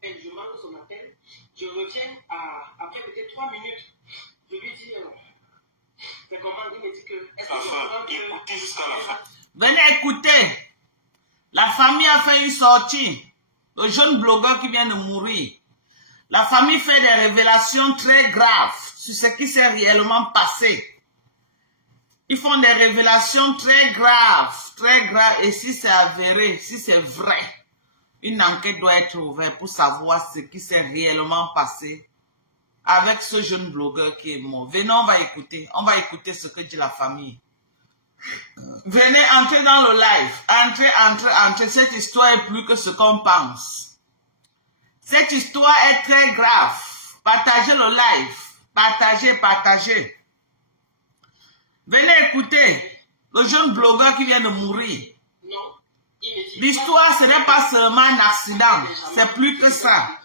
Je manque son appel. Je reviens après peut-être 3 minutes. Je lui dis, c'est comment il me dit que... Est-ce que écoutez jusqu'à la fin. Venez écouter. La famille a fait une sortie. Le jeune blogueur qui vient de mourir. La famille fait des révélations très graves sur ce qui s'est réellement passé. Ils font des révélations très graves, et si c'est avéré, si c'est vrai, une enquête doit être ouverte pour savoir ce qui s'est réellement passé avec ce jeune blogueur qui est mort. Venez, on va écouter ce que dit la famille. Venez, entrez dans le live, entrez, cette histoire est plus que ce qu'on pense. Cette histoire est très grave. Partagez le live, partagez. Venez écouter le jeune blogueur qui vient de mourir. L'histoire, ce n'est pas seulement un accident, c'est plus que ça.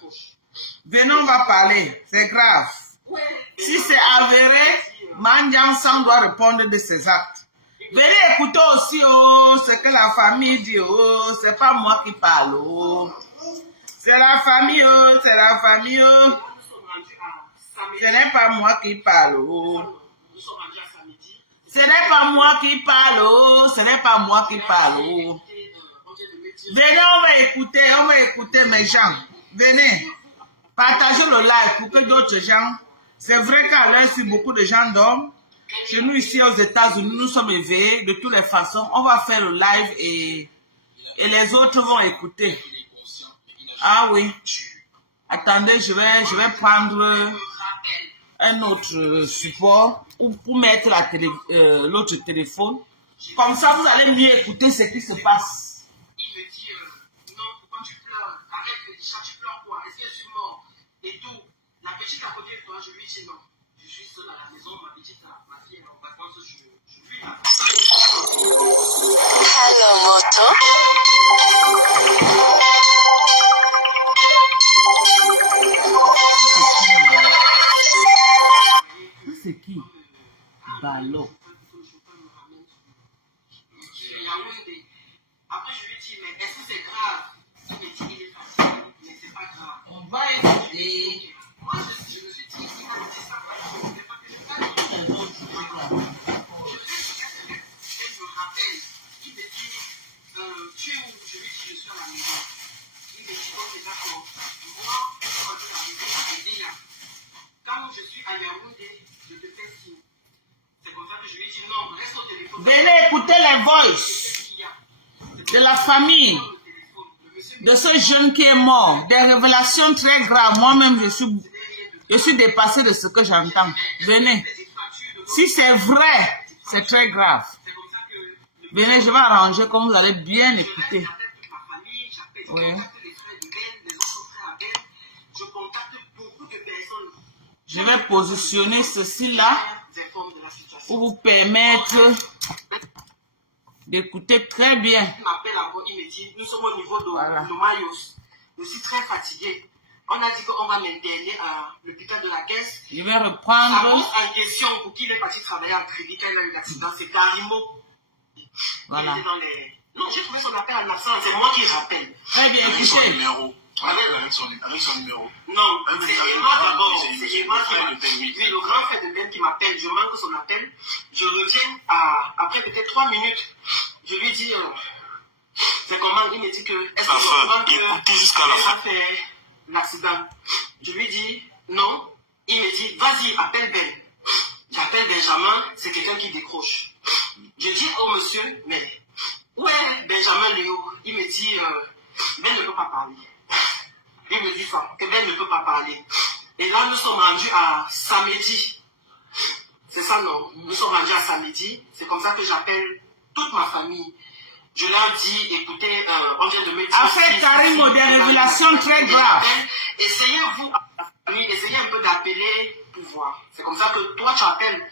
Venez, on va parler, c'est grave. Si c'est avéré, Mandian doit répondre de ses actes. Venez écouter aussi ce que la famille dit. C'est pas moi qui parle. C'est la famille. Ce n'est pas moi qui parle. Ce n'est pas moi qui parle. Venez, on va écouter mes gens. Venez, partagez le live pour que d'autres gens... C'est vrai qu'à l'heure, si beaucoup de gens dorment, chez nous ici aux États-Unis, nous sommes éveillés de toutes les façons. On va faire le live et les autres vont écouter. Ah oui. Attendez, je vais prendre un autre support pour mettre l'autre téléphone. Comme ça, vous allez mieux écouter ce qui se passe. Il me dit, non, pourquoi tu pleures? Arrête, Félicia, tu pleures quoi? Est-ce que je suis mort? Et tout. La petite à côté de toi, je lui dis non. Je suis seule à la maison, ma petite, ma fille est en vacances, je lui appelle. Hello, Moto. C'est qui? Ballot. Après, je lui dis, mais est-ce que c'est grave? Il me dit, il est fatigué, mais c'est pas grave. On va écouter. Moi, je me suis dit, il m'a dit ça, je ne sais pas que je gagne. Elle me rappelle, il me dit, tu es où? Je lui dis, je suis à la maison. Il me dit, ok, d'accord. Moi, je suis à la maison, je dis, quand je suis à Yaoundé, je te fais signe. C'est comme ça que je lui dis, non, reste au téléphone. Venez écouter les voix de la famille de ce jeune qui est mort. Des révélations très graves. Moi-même, je suis dépassé de ce que j'entends. Venez. Si c'est vrai, c'est très grave. Venez, je vais arranger comme vous allez bien écouter. Oui. Je vais positionner ceci là pour vous permettre d'écouter très bien. Il m'appelle encore, il me dit, nous sommes au niveau de Mayos. Je suis très fatigué. On a dit qu'on va m'interner à l'hôpital de la Caisse. Je vais reprendre. Ça pose en question pour qui il est parti travailler en crédit quand il a eu l'accident. C'est Karimo. Voilà. Non, j'ai trouvé son appel en absence. C'est moi qui rappelle. Très bien, écoutez. Avec son numéro. Non, c'est Emma d'abord. C'est Emma qui m'appelle. Oui, le grand frère de Ben qui m'appelle. Je manque son appel. Je reviens après peut-être 3 minutes. Je lui dis, c'est comment? Il me dit que, est-ce que c'est souvent qu'elle a fait l'accident? Je lui dis, non. Il me dit, vas-y, appelle Ben. J'appelle Benjamin, c'est quelqu'un qui décroche. Je dis au monsieur, mais où est Benjamin Léo? Il me dit, Ben ne peut pas parler. Il me dit ça, que Ben ne peut pas parler. Et là, nous sommes rendus à samedi. C'est ça, non? Nous sommes rendus à samedi. C'est comme ça que j'appelle toute ma famille. Je leur dis, écoutez, on vient de me dire... Après, Karim, des révélations très graves. Essayez-vous, essayez un peu d'appeler pouvoir. C'est comme ça que toi, tu appelles.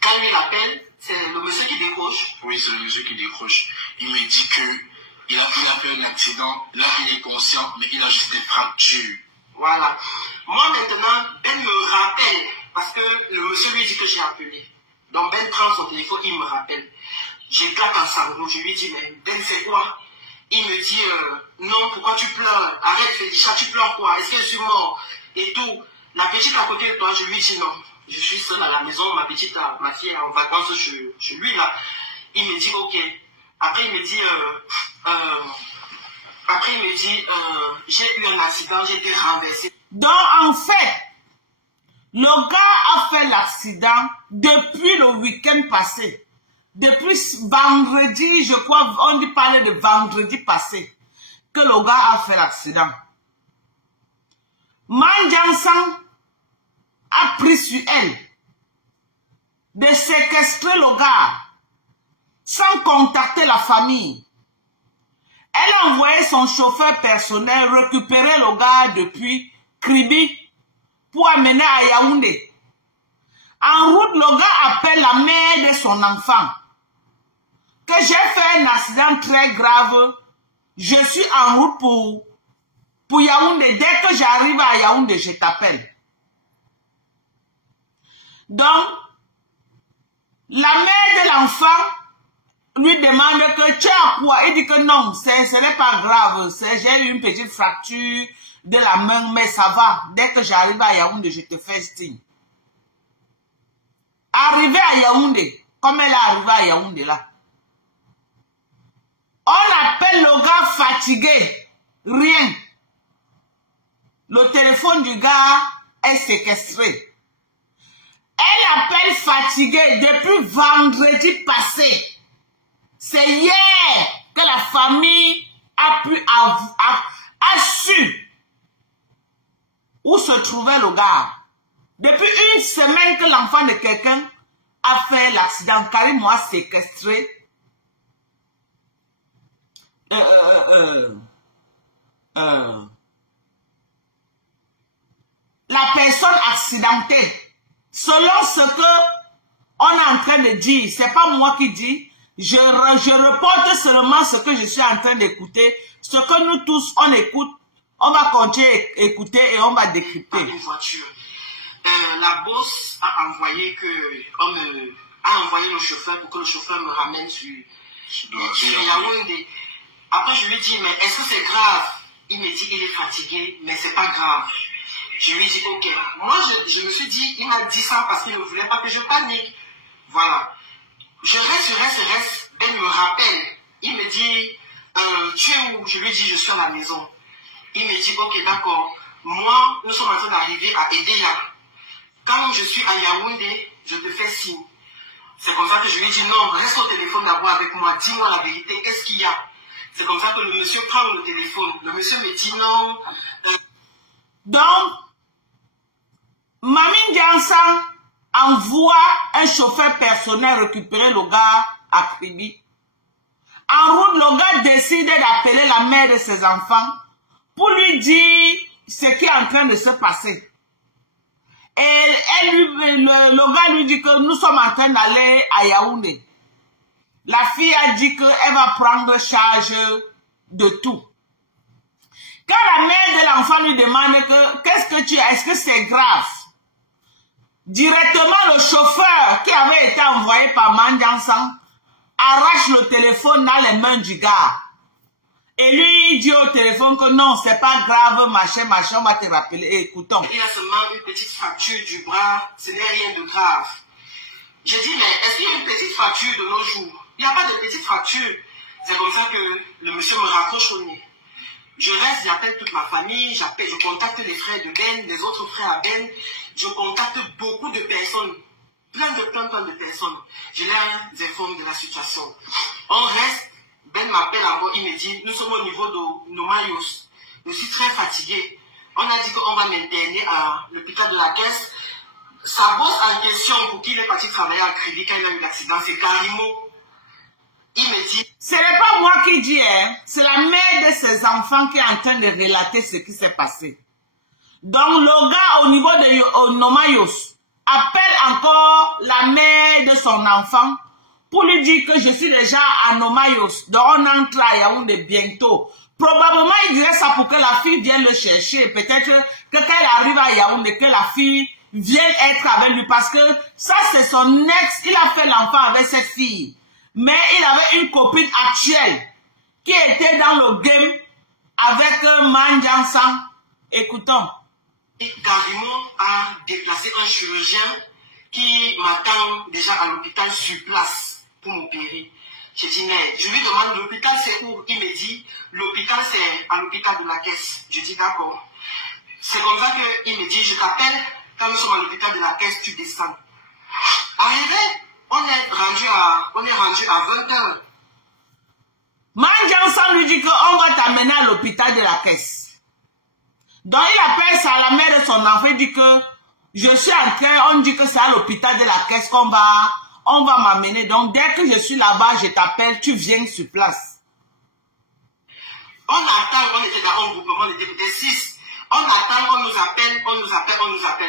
Quand il appelle, c'est le monsieur qui décroche. Oui, c'est le monsieur qui décroche. Il me dit qu'il a fait un accident. Là, il est conscient, mais il a juste des fractures. Voilà. Moi, maintenant, Ben me rappelle, parce que le monsieur lui dit que j'ai appelé. Donc, Ben prend son téléphone, il me rappelle. J'éclate en sanglots. Je lui dis, mais Ben, c'est quoi? Il me dit, non, pourquoi tu pleures? Arrête, Félicia, tu pleures quoi? Est-ce que je suis mort? Et tout. La petite à côté de toi, je lui dis non. Je suis seule à la maison, ma fille est en vacances chez lui, là. Il me dit, ok. Après, il me dit, j'ai eu un accident, j'ai été renversé. Donc, en fait, le gars a fait l'accident depuis le week-end passé. Depuis vendredi, je crois, on dit parler de vendredi passé, que le gars a fait l'accident. Mandiansan a pris sur elle de séquestrer le gars sans contacter la famille. Elle a envoyé son chauffeur personnel récupérer le gars depuis Kribi pour amener à Yaoundé. En route, le gars appelle la mère de son enfant. Que j'ai fait un accident très grave. Je suis en route pour Yaoundé. Dès que j'arrive à Yaoundé, je t'appelle. Donc, la mère de l'enfant lui demande que tu as quoi? Il dit que non, ce n'est pas grave. J'ai eu une petite fracture de la main, mais ça va. Dès que j'arrive à Yaoundé, je te fais signe. Arrivé à Yaoundé, comme elle est arrivée à Yaoundé là, on appelle le gars fatigué. Rien. Le téléphone du gars est séquestré. Elle appelle fatiguée depuis vendredi passé. C'est hier que la famille a su où se trouvait le gars. Depuis une semaine que l'enfant de quelqu'un a fait l'accident, Karim a séquestré la personne accidentée. Selon ce que on est en train de dire, c'est pas moi qui dis, je reporte seulement ce que je suis en train d'écouter, ce que nous tous on écoute, on va continuer à écouter et on va décrypter. Une voiture. La boss a envoyé le chauffeur pour que le chauffeur me ramène sur Yaoundé. Après je lui dis, mais est-ce que c'est grave? Il me dit il est fatigué, mais c'est pas grave. Je lui dis ok. Moi je me suis dit, il m'a dit ça parce qu'il ne voulait pas que je panique. Voilà. Je reste. Ben me rappelle. Il me dit, tu es où? Je lui dis, je suis à la maison. Il me dit, ok, d'accord. Moi, nous sommes en train d'arriver à Edea. Quand je suis à Yaoundé, je te fais signe. C'est comme ça que je lui dis, non, reste au téléphone d'abord avec moi. Dis-moi la vérité, qu'est-ce qu'il y a? C'est comme ça que le monsieur prend le téléphone. Le monsieur me dit non. Donc, Mamine Diansan envoie un chauffeur personnel récupérer le gars à Kribi. En route, le gars décide d'appeler la mère de ses enfants pour lui dire ce qui est en train de se passer. Et le gars lui dit que nous sommes en train d'aller à Yaoundé. La fille a dit qu'elle va prendre charge de tout. Quand la mère de l'enfant lui demande qu'est-ce que tu as, est-ce que c'est grave? Directement, le chauffeur qui avait été envoyé par Mandiansan arrache le téléphone dans les mains du gars. Et lui, il dit au téléphone que non, c'est pas grave, machin, on va te rappeler. Écoutons. Il a seulement une petite fracture du bras, ce n'est rien de grave. Je dis, mais est-ce qu'il y a une petite fracture de nos jours? Il n'y a pas de petite fracture. C'est comme ça que le monsieur me raccroche au nez. Je reste, j'appelle toute ma famille, je contacte les frères de Ben, les autres frères à Ben, je contacte beaucoup de personnes, plein de personnes. Je les informe de la situation. On reste, Ben m'appelle encore, il me dit, nous sommes au niveau de Nomayos. Je suis très fatigué. On a dit qu'on va m'interner à l'hôpital de la Caisse. Sa boss en question, pour qui il est parti travailler à Crédit quand il a eu l'accident, c'est Karimo. Il me dit... Ce n'est pas moi qui dis, hein. C'est la mère de ses enfants qui est en train de relater ce qui s'est passé. Donc, le gars au niveau de Nomayos appelle encore la mère de son enfant pour lui dire que je suis déjà à Nomayos. Donc, on entre à Yaoundé bientôt. Probablement, il dirait ça pour que la fille vienne le chercher. Peut-être que quand elle arrive à Yaoundé, que la fille vienne être avec lui. Parce que ça, c'est son ex. Il a fait l'enfant avec cette fille. Mais il avait une copine actuelle qui était dans le game avec Mandiansan. Écoutons. Carrément a déplacé un chirurgien qui m'attend déjà à l'hôpital sur place pour m'opérer. J'ai dit, mais je lui demande l'hôpital c'est où? Il me dit, l'hôpital c'est à l'hôpital de la Caisse. Je dis d'accord. C'est comme ça qu'il me dit, je t'appelle, quand nous sommes à l'hôpital de la Caisse, tu descends. Arrivé, on est rendu à 20h. Mandiansan lui dit qu'on va t'amener à l'hôpital de la Caisse. Donc il appelle ça à la mère de son enfant, il dit que je suis en train, on dit que c'est à l'hôpital de la Caisse qu'on va m'amener. Donc dès que je suis là-bas, je t'appelle, tu viens sur place. On attend, on était dans un groupement, on était peut-être 6. On attend, on nous appelle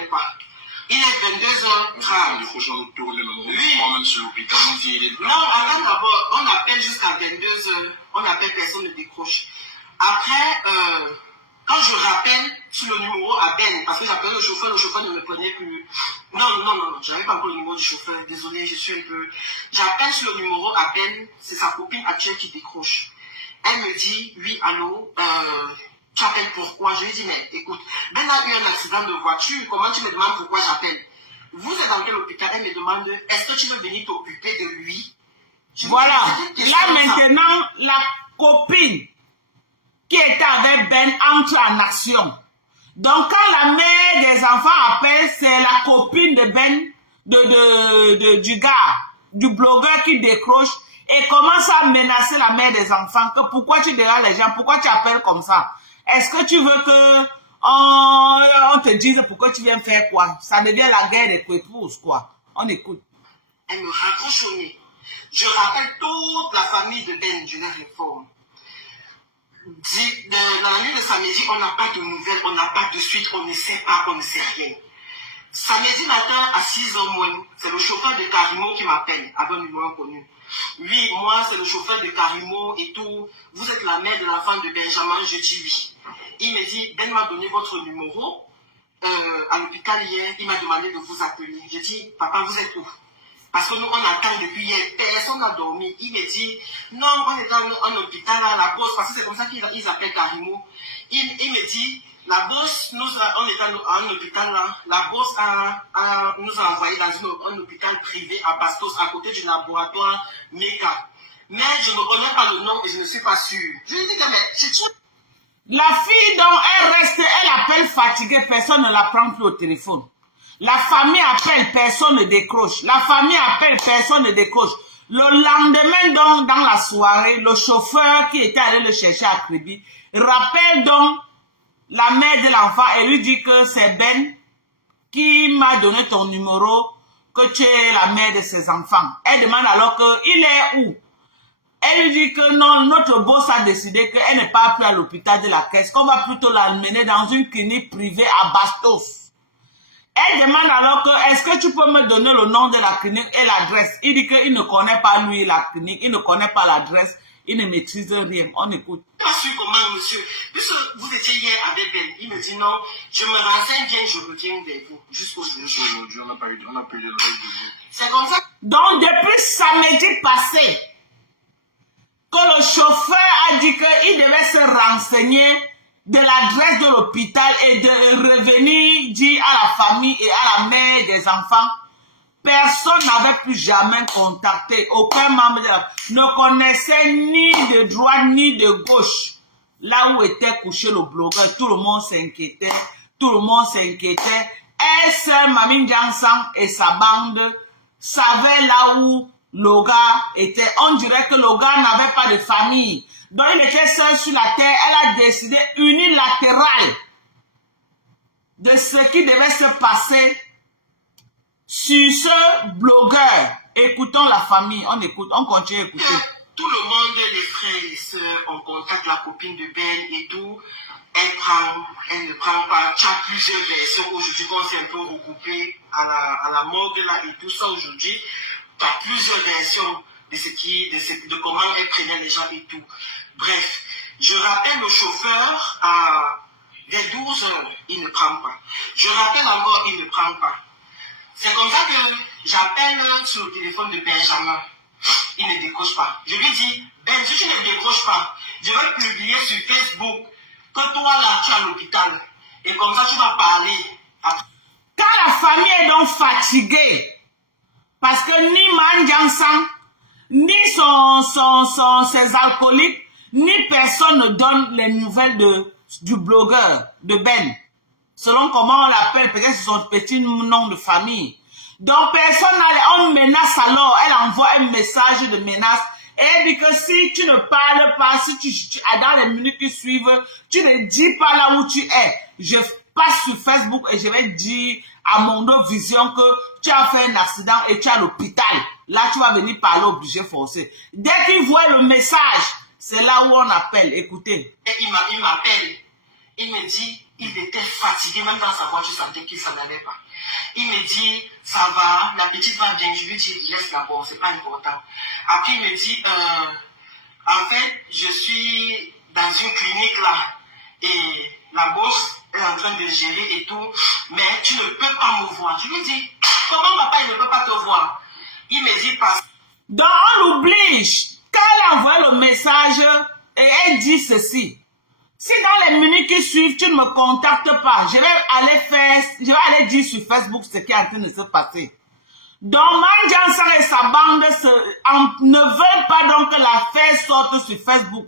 pas. Il est 22h30. Lui, non, attends d'abord, on appelle jusqu'à 22h. On appelle, personne ne décroche. Après, quand je rappelle sur le numéro à Ben, parce que j'appelle le chauffeur ne me prenait plus. Non, j'avais pas encore le numéro du chauffeur, désolé, je suis un peu. J'appelle sur le numéro à Ben, c'est sa copine actuelle qui décroche. Elle me dit, oui, allô, tu appelles pourquoi? Je lui dis, mais écoute, Ben a eu un accident de voiture, comment tu me demandes pourquoi j'appelle? Vous êtes dans quel hôpital? Elle me demande, est-ce que tu veux venir t'occuper de lui? Voilà, là maintenant, la copine qui était avec Ben entre en action. Donc quand la mère des enfants appelle, c'est la copine de Ben, du gars, du blogueur qui décroche et commence à menacer la mère des enfants que pourquoi tu déranges les gens, pourquoi tu appelles comme ça? Est-ce que tu veux que on te dise pourquoi tu viens faire quoi? Ça devient la guerre des coépouses, quoi. On écoute. Elle me raccroche au nez. Je rappelle toute la famille de Ben, je les réforme. Dans la nuit de samedi, on n'a pas de nouvelles, on n'a pas de suite, on ne sait pas, on ne sait rien. Samedi matin à 6h moins, c'est le chauffeur de Carimo qui m'appelle, avec un numéro inconnu. Oui, moi c'est le chauffeur de Carimo et tout. Vous êtes la mère de l'enfant de Benjamin, je dis oui. Il me dit, Ben m'a donné votre numéro à l'hôpital hier, il m'a demandé de vous appeler. Je dis, papa, vous êtes où? Parce que nous, on attend depuis hier, personne n'a dormi. Il me dit, non, on est dans un hôpital à la bosse, parce que c'est comme ça qu'ils appellent Carimo. Il me dit, la bosse, on est dans un hôpital là, la bosse nous a envoyé dans un hôpital privé à Bastos, à côté du laboratoire Meka. Mais je ne connais pas le nom et je ne suis pas sûr. Je lui dis, mais c'est tout. La fille, donc, elle appelle fatiguée, personne ne la prend plus au téléphone. La famille appelle, personne ne décroche. La famille appelle, personne ne décroche. Le lendemain, donc, dans la soirée, le chauffeur qui était allé le chercher à Crédit rappelle donc la mère de l'enfant et lui dit que c'est Ben qui m'a donné ton numéro, que tu es la mère de ses enfants. Elle demande alors qu'il est où? Elle lui dit que non, notre boss a décidé qu'elle n'est pas plus à l'hôpital de la Caisse, qu'on va plutôt l'amener dans une clinique privée à Bastos. Elle demande alors que, est-ce que tu peux me donner le nom de la clinique et l'adresse? Il dit qu'il ne connaît pas lui la clinique, il ne connaît pas l'adresse, il ne maîtrise rien. On écoute. Je ne sais pas sûr comment, monsieur. Puisque vous étiez hier avec Ben, il me dit non, je me renseigne bien, je reviens vers vous. Jusqu'aujourd'hui, on n'a pas eu de nouvelles de vous. C'est comme ça. Donc, depuis samedi passé, que le chauffeur a dit qu'il devait se renseigner de l'adresse de l'hôpital et de revenir dire à la famille et à la mère des enfants. Personne n'avait plus jamais contacté, aucun membre de la ne connaissait ni de droite ni de gauche là où était couché le blogueur. Tout le monde s'inquiétait, tout le monde s'inquiétait. Elle seule, Mamie Jansan et sa bande savaient là où le gars était. On dirait que le gars n'avait pas de famille. Donc il était seul sur la terre. Elle a décidé unilatéral de ce qui devait se passer sur ce blogueur. Écoutons la famille. On écoute, on continue à écouter. Tout le monde, les frères. frères et les sœurs, on contacte la copine de Ben et tout. Elle ne prend pas. Tu as plusieurs versions aujourd'hui qu'on s'est un peu regroupé à la morgue là et tout ça aujourd'hui. Tu as plusieurs versions de comment elle prenait les gens et tout. Bref, je rappelle le chauffeur dès 12 heures, il ne prend pas. Je rappelle encore, il ne prend pas. C'est comme ça que j'appelle sur le téléphone de Benjamin. Il ne décroche pas. Je lui dis, Ben, si tu ne décroches pas, je vais publier sur Facebook que toi là, tu es à l'hôpital. Et comme ça, tu vas parler. Quand la famille est donc fatiguée, parce que ni Manjansan, ni ses alcooliques, ni personne ne donne les nouvelles du blogueur, de Ben. Selon comment on l'appelle, peut-être c'est son petit nom de famille. Donc personne on menace alors, elle envoie un message de menace. Et elle dit que si tu ne parles pas, si tu dans les minutes qui suivent, tu ne dis pas là où tu es. Je passe sur Facebook et je vais dire à Mondo Vision que tu as fait un accident et tu es à l'hôpital. Là, tu vas venir parler obligé forcé. Dès qu'il voit le message, c'est là où on appelle. Écoutez. Et il m'appelle. Il me dit, il était fatigué, même dans sa voiture, je sentais qu'il s'en allait pas. Il me dit, ça va, la petite va bien. Je lui dis, laisse la bon, c'est pas important. Après, il me dit, en fait, je suis dans une clinique là, et la bosse est en train de gérer et tout, mais tu ne peux pas me voir. Je lui dis, comment papa, il ne peut pas te voir? Il me dit, parce... Donc, on l'oblige. Quand elle envoie le message, et elle dit ceci. Si dans les minutes qui suivent, tu ne me contactes pas, je vais aller dire sur Facebook ce qui est en train de se passer. Donc, Manjansan et sa bande ne veulent pas donc que l'affaire sorte sur Facebook.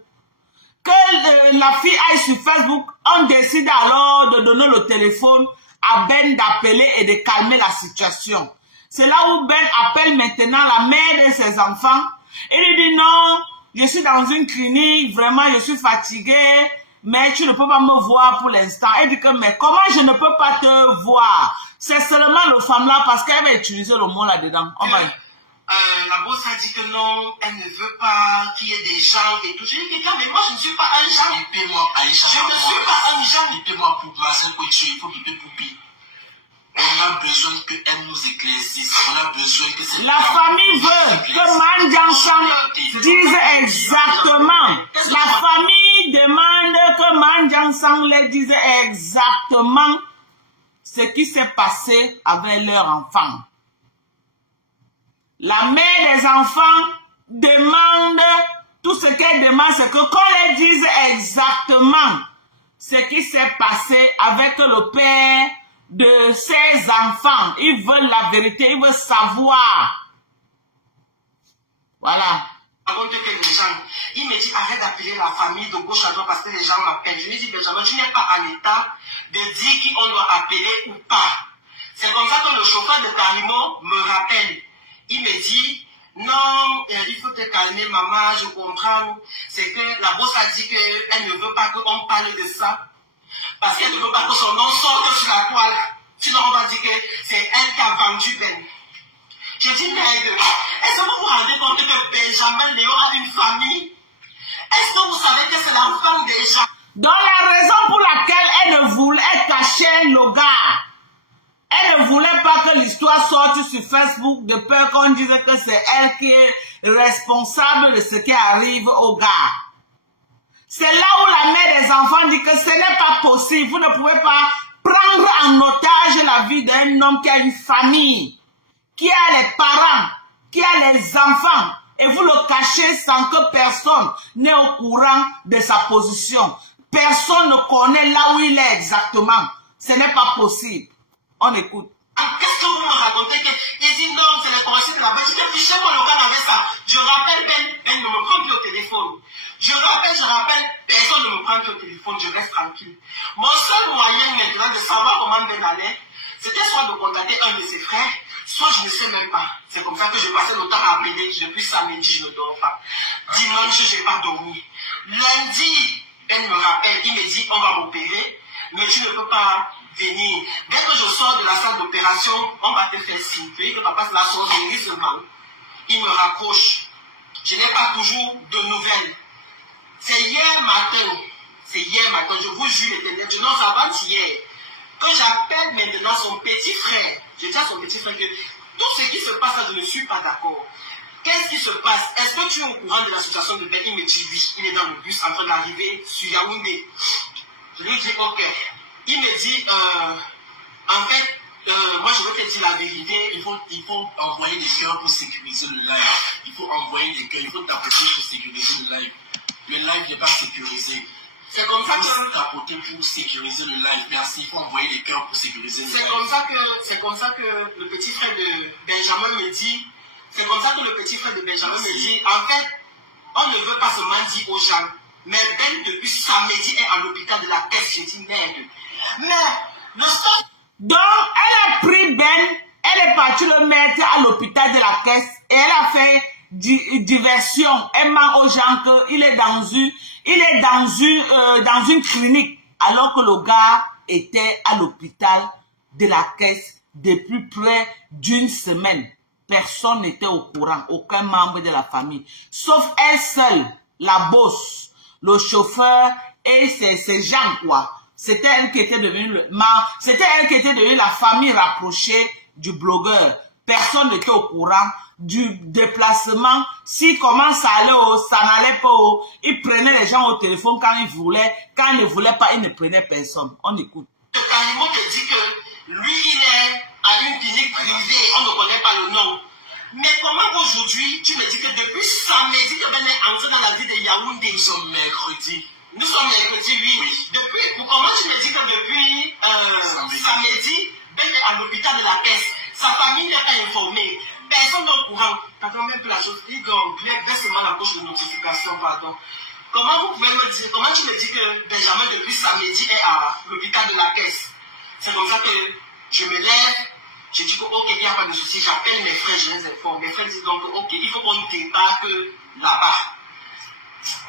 Que la fille aille sur Facebook, on décide alors de donner le téléphone à Ben d'appeler et de calmer la situation. C'est là où Ben appelle maintenant la mère de ses enfants. Il lui dit non, je suis dans une clinique, vraiment je suis fatigué. Mais tu ne peux pas me voir pour l'instant. Elle dit que, mais comment je ne peux pas te voir? C'est seulement le femme-là parce qu'elle va utiliser le mot là-dedans. La bosse a dit que non, elle ne veut pas qu'il y ait des gens et tout. Je lui ai dit, mais moi je ne suis pas un genre. Et puis moi, Aïcha, je ne suis pas un genre. Et puis moi, pour passer pour tuer, il faut qu'il peut couper. On a besoin qu'elle nous éclaircisse. On a besoin que cette la famille veut que Manjansan dise exactement. La famille demande que Manjansan leur dise exactement ce qui s'est passé avec leur enfant. La mère des enfants demande, tout ce qu'elle demande, c'est que qu'on leur dise exactement ce qui s'est passé avec le père de ses enfants. Ils veulent la vérité, ils veulent savoir. Voilà. Il me dit arrête d'appeler la famille de gauche à droite parce que les gens m'appellent. Je lui dis Benjamin, tu n'es pas en état de dire qui on doit appeler ou pas. C'est comme ça que le chauffeur de Carimo me rappelle. Il me dit non, il faut te calmer maman, je comprends. C'est que la bosse a dit qu'elle ne veut pas qu'on parle de ça. Parce qu'elle ne veut pas que son nom sorte sur la toile. Sinon, on va dire que c'est elle qui a vendu Ben. Je dis, mais est-ce que vous vous rendez compte que Benjamin Léon a une famille? Est-ce que vous savez que c'est l'enfant des gens? Donc, la raison pour laquelle elle cachait le gars, elle ne voulait pas que l'histoire sorte sur Facebook de peur qu'on dise que c'est elle qui est responsable de ce qui arrive au gars. C'est là où la mère des enfants dit que ce n'est pas possible. Vous ne pouvez pas prendre en otage la vie d'un homme qui a une famille, qui a les parents, qui a les enfants, et vous le cachez sans que personne n'est au courant de sa position. Personne ne connaît là où il est exactement. Ce n'est pas possible. On écoute. Qu'est-ce que vous me racontez? Il dit non, c'est les policiers de la bête. Je dis, fichez-moi le cas avec ça. Je rappelle Ben, elle ne me prend plus au téléphone. Je rappelle, personne ne me prend plus au téléphone, je reste tranquille. Mon seul moyen maintenant de savoir comment Ben allait, c'était soit de contacter un de ses frères, soit je ne sais même pas. C'est comme ça que je passais le temps à appeler. Depuis samedi, je ne dors pas. Dimanche, je n'ai pas dormi. Lundi, elle me rappelle, il me dit, on va m'opérer, mais tu ne peux pas venir. Dès que je sors de la salle d'opération, on va te faire signe. Que papa, c'est la chose, il me raccroche. Je n'ai pas toujours de nouvelles. nouveau jus l'éternel. Non, ça va hier. Quand j'appelle maintenant son petit frère, je dis à son petit frère que tout ce qui se passe là, je ne suis pas d'accord. Qu'est-ce qui se passe? Est-ce que tu es au courant de la situation de Ben? Il me dit oui, il est dans le bus en train d'arriver sur Yaoundé. Je lui dis ok. Il me dit en fait, moi je veux te dire la vérité, il faut envoyer des cœurs pour sécuriser le live. Il faut envoyer des cœurs, il faut tapoter pour sécuriser le live. Le live n'est pas sécurisé. C'est comme ça que... Il faut tapoter pour sécuriser le live. Merci, il faut envoyer des cœurs pour sécuriser le live. C'est comme ça que le petit frère de Benjamin me dit, c'est comme ça que le petit frère de Benjamin me dit, en fait, on ne veut pas seulement dire aux gens, mais Ben depuis samedi est à l'hôpital de la caisse. J'ai dit merde. Mais le stop. Donc, elle a pris Ben, elle est partie le mettre à l'hôpital de la caisse et elle a fait diversion. Elle ment aux gens qu'il est dans une clinique alors que le gars était à l'hôpital de la caisse depuis près d'une semaine. Personne n'était au courant, aucun membre de la famille, sauf elle seule, la bosse, le chauffeur et ses gens quoi. C'était elle qui était devenue la famille rapprochée du blogueur. Personne n'était au courant du déplacement. Si comment ça allait, ça n'allait pas. Il prenait les gens au téléphone quand il voulait. Quand il ne voulait pas, il ne prenait personne. On écoute. Le Carimo te dit que lui, il est à une clinique privée. On ne connaît pas le nom. Mais comment aujourd'hui, tu me dis que depuis samedi, que Ben est entré dans la ville de Yaoundé? Nous sommes mercredi. Nous sommes mercredi, oui. Comment tu me dis que depuis samedi, Ben est à l'hôpital de la caisse? Sa famille n'est pas informée. Personne n'est au courant. Attends même plus la chose. Il donc, baisse-moi la coche de notification, pardon. Comment tu me dis que Benjamin depuis samedi est à l'hôpital de la caisse? C'est comme ça que je me lève. Je dis que ok, il n'y a pas de souci. J'appelle mes frères, je les informe. Mes frères disent donc ok, il faut qu'on débarque là-bas.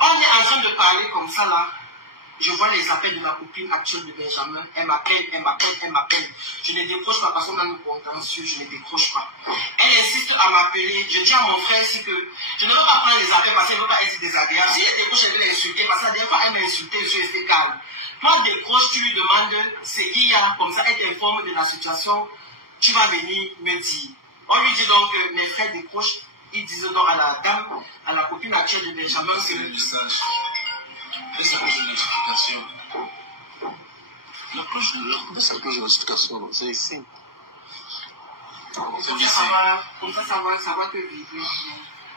On est en train de parler comme ça là. Je vois les appels de ma copine actuelle de Benjamin. Elle m'appelle. Je ne décroche pas parce qu'on a une contentieux, je ne décroche pas. Elle insiste à m'appeler. Je dis à mon frère aussi que je ne veux pas prendre les appels parce qu'elle ne veut pas être désagréable. Si elle décroche, elle veut l'insulter parce que la dernière fois, elle m'a insulté, je suis resté calme. Toi, décroche, tu lui demandes ce qu'il y a, comme ça, elle t'informe de la situation. Tu vas venir me dire. On lui dit donc que mes frères décrochent. Ils disent donc à la dame, à la copine actuelle de Benjamin, que le message. Et c'est quoi une notification? La cloche de notification, c'est ici. Comme ça, ça va te vivre.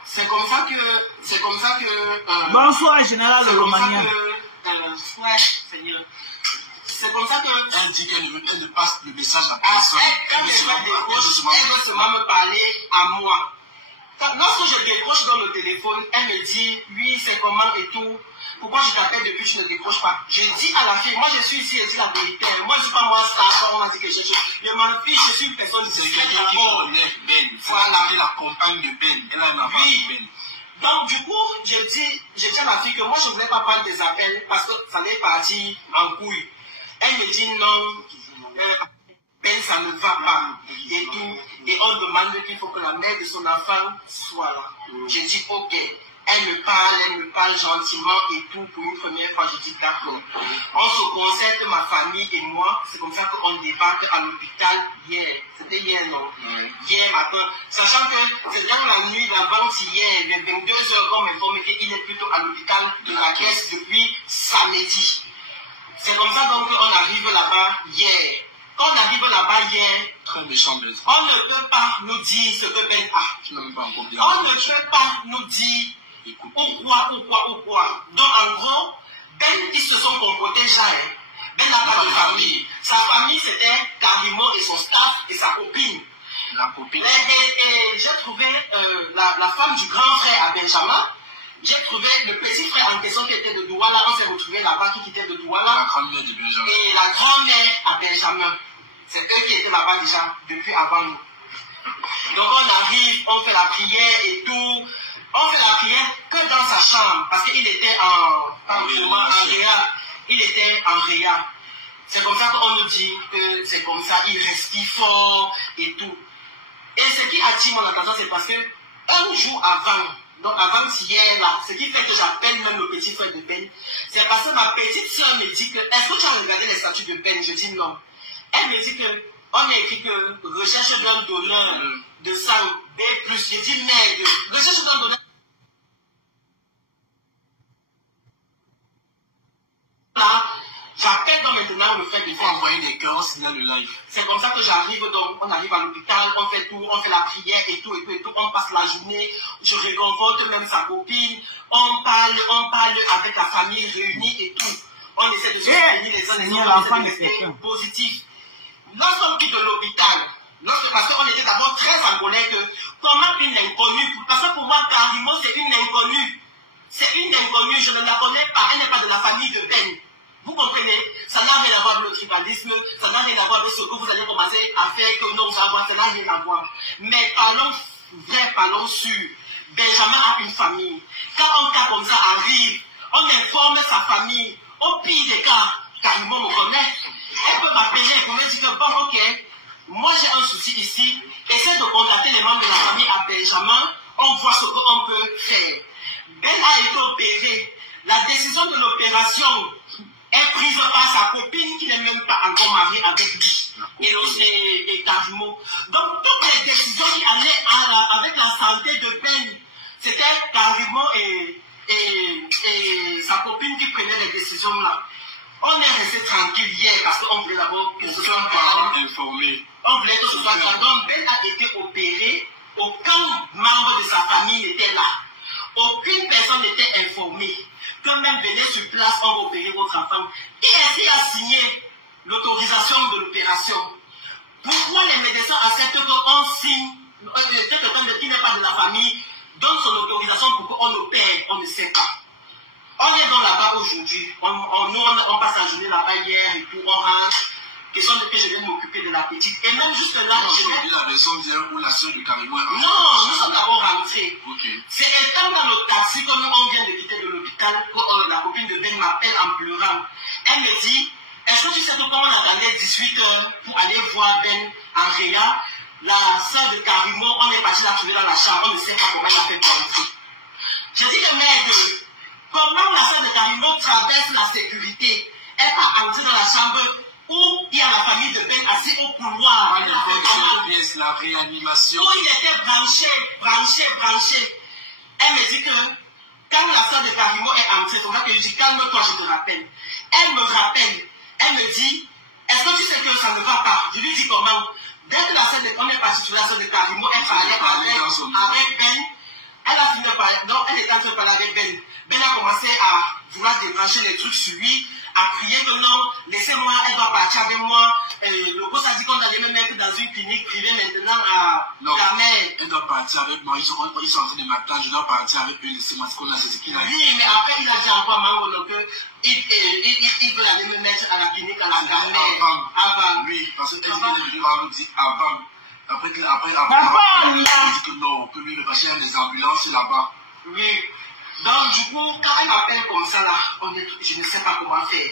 C'est comme ça que. Bonsoir, général de Romania. Ouais, Seigneur. C'est comme ça que. Elle dit qu'elle ne passe le message à personne. Elle veut seulement me parler à moi. Lorsque je décroche dans le téléphone, elle me dit, oui, c'est comment et tout. Pourquoi je t'appelle depuis que tu ne décroches pas? Je dis à la fille, moi je suis ici, elle dit la vérité. Moi je ne suis pas moi star, on a dit que je m'en fiche, je suis une personne de sécurité. C'est quelqu'un qui connaît Ben. Voilà. Elle est la compagne de Ben. Elle a un enfant de Ben. Donc du coup, je dis à la fille que moi je ne voulais pas prendre des appels parce que ça allait partir en couille. Elle me dit non. Ben, ça ne va pas. Et tout. Et on demande qu'il faut que la mère de son enfant soit là. Je dis ok. Elle me parle gentiment et tout. Pour une première fois, je dis d'accord. On se concerte, ma famille et moi. C'est comme ça qu'on débarque à l'hôpital hier. C'était hier, non? Hier matin. Sachant que c'est dans la nuit d'avant-hier, les 22h, qu'on m'informe qu'il est plutôt à l'hôpital de la caisse depuis samedi. C'est comme ça donc qu'on arrive là-bas hier. Quand on arrive là-bas hier, très méchant, on ne peut pas nous dire ce que Ben a. On ne peut pas nous dire ou quoi. Donc en gros, Ben, ils se sont comportés genre. Ben n'a pas de famille. Sa famille, c'était Carimo et son staff et sa copine. Et j'ai trouvé la femme du grand frère à Benjamin. J'ai trouvé le petit frère en question qui était de Douala. On s'est retrouvé là-bas, qui était de Douala. La grand-mère de Benjamin. Et la grand-mère à Benjamin. C'est eux qui étaient là-bas déjà depuis avant nous. Donc on arrive, on fait la prière et tout. On fait la prière que dans sa chambre. Parce qu'il était en réa. Il était en réa. C'est comme ça qu'on nous dit que c'est comme ça, il respire fort et tout. Et ce qui attire mon attention, c'est parce que un jour avant, donc avant hier là, ce qui fait que j'appelle même le petit frère de Ben, C'est parce que ma petite soeur me dit que, est-ce que tu as regardé les statuts de Ben? Je dis non. Elle me dit que, on a écrit que recherche d'un donneur de sang B+. Je dis merde, recherche d'un donneur. Là, j'appelle donc maintenant le fait de faire envoyer des cœurs, c'est là le live. C'est comme ça que j'arrive, donc on arrive à l'hôpital, on fait tout, on fait la prière et tout, on passe la journée, je réconforte même sa copine, on parle avec la famille réunie et tout. On essaie de se soutenir les uns les autres, on essaie de rester positif. Lorsqu'on quitte de l'hôpital, parce qu'on était d'abord très en colère que comment une inconnue, parce que pour moi, Karimo, c'est une inconnue. C'est une inconnue, je ne la connais pas, elle n'est pas de la famille de Ben. Vous comprenez? Ça n'a rien à voir avec le tribalisme, ça n'a rien à voir avec ce que vous allez commencer à faire, que non, ça n'a rien à voir. Mais parlons vrai, parlons sûr. Benjamin a une famille. Quand un cas comme ça arrive, on informe sa famille. Au pire des cas, Karimo me connaît. Elle peut m'appeler et me dire que bon, ok, moi j'ai un souci ici. Essaie de contacter les membres de la famille à Benjamin. On voit ce qu'on peut faire. Ben a été opéré. La décision de l'opération est prise par sa copine qui n'est même pas encore mariée avec lui. Et Karimo. Donc toutes les décisions qui allaient avec la santé de Ben, c'était Karimo et sa copine qui prenaient les décisions là. On est resté tranquille hier parce qu'on voulait d'abord que ce soit informé. On voulait que ce soit clair. Donc Ben a été opéré. Aucun membre de sa famille n'était là. Aucune personne n'était informée. Quand même venez sur place, on va opérer votre enfant. Qui est-ce qui a signé l'autorisation de l'opération? Pourquoi les médecins acceptent qu'on signe, quelqu'un qui n'est pas de la famille, donne son autorisation pour qu'on opère? On ne sait pas. On est donc là-bas aujourd'hui. On passe la journée là-bas hier et tout, on rentre. Question de que je vais m'occuper de la petite. Et même juste là, je vais la version d'hier où la soeur de Karimo est rentrée. Non, nous sommes d'abord rentrés. Okay. C'est étant dans le taxi, comme on vient de quitter de l'hôpital, que la copine de Ben m'appelle en pleurant. Elle me dit, est-ce que tu sais que quand on attendait 18h pour aller voir Ben en Réa, la soeur de Karimo, on est parti la trouver dans la chambre, on ne sait pas comment elle a fait pour entrer. Je dis que merde, comment la soeur de Karimo traverse la sécurité? Elle va entrer dans la chambre où il y a la famille de Ben assis au couloir. La réanimation. Où il était branché. Elle me dit que quand la soeur de Karimo est entrée, c'est là que je dis calme-toi, je te rappelle. Elle me rappelle. Elle me dit, est-ce que tu sais que ça ne va pas? Je lui dis comment? Dès que la soeur de Karimo est partie sur la soeur de Karimo, elle parlait avec Ben. Elle a fini par... Non, elle était en train de parler avec Ben. Ben a commencé à vouloir débrancher les trucs sur lui, à prier que non, laissez-moi, elle va partir avec moi. Le boss a dit qu'on allait me mettre dans une clinique privée maintenant à Carmel. Elle doit partir avec moi, ils sont en train de m'attendre, je dois partir avec eux, laissez-moi ce qu'on a, c'est ce qu'il a dit. Oui, mais après il a dit encore Mango qu'il veut aller me mettre à la clinique à la Carmel. Avant. Oui, parce que quand il est venu voir, il dit avant. Après, il dit que non, que lui, parce qu'il y a des ambulances là-bas. Oui. Donc, du coup, quand elle m'appelle comme ça, là, je ne sais pas comment faire.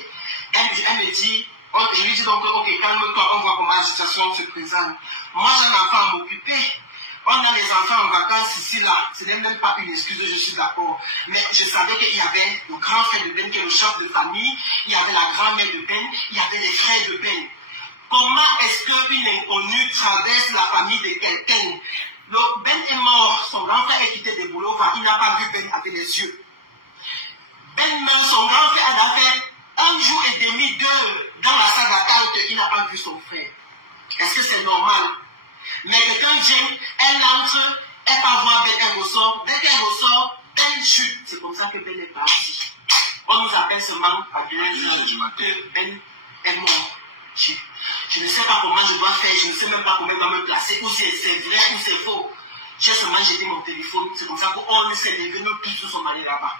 Elle me dit, je lui dis donc, ok, calme-toi, on voit comment la situation se présente. Moi, j'ai un enfant à m'occuper. On a les enfants en vacances ici, là. Ce n'est même pas une excuse, je suis d'accord. Mais je savais qu'il y avait le grand frère de Ben, qui est le chef de famille. Il y avait la grand-mère de Ben. Il y avait les frères de Ben. Comment est-ce qu'une inconnue traverse la famille de quelqu'un? Ben est mort, son grand frère est quitté de boulot, il n'a pas vu Ben avec les yeux. Ben meurt, son grand frère a fait 1 jour et demi, 2 dans la salle d'attente, il n'a pas vu son frère. Est-ce que c'est normal? Mais quelqu'un vient, elle entre, elle va voir Ben, elle ressort. Dès qu'elle ressort, Ben chute. C'est comme ça que Ben est parti. On nous appelle seulement à 2h que Ben est mort. Je ne sais pas comment je dois faire, je ne sais même pas comment je dois me placer, ou c'est vrai ou c'est faux. J'ai seulement jeté mon téléphone, c'est pour ça qu'on s'est levé, nous tous nous sommes allés là-bas.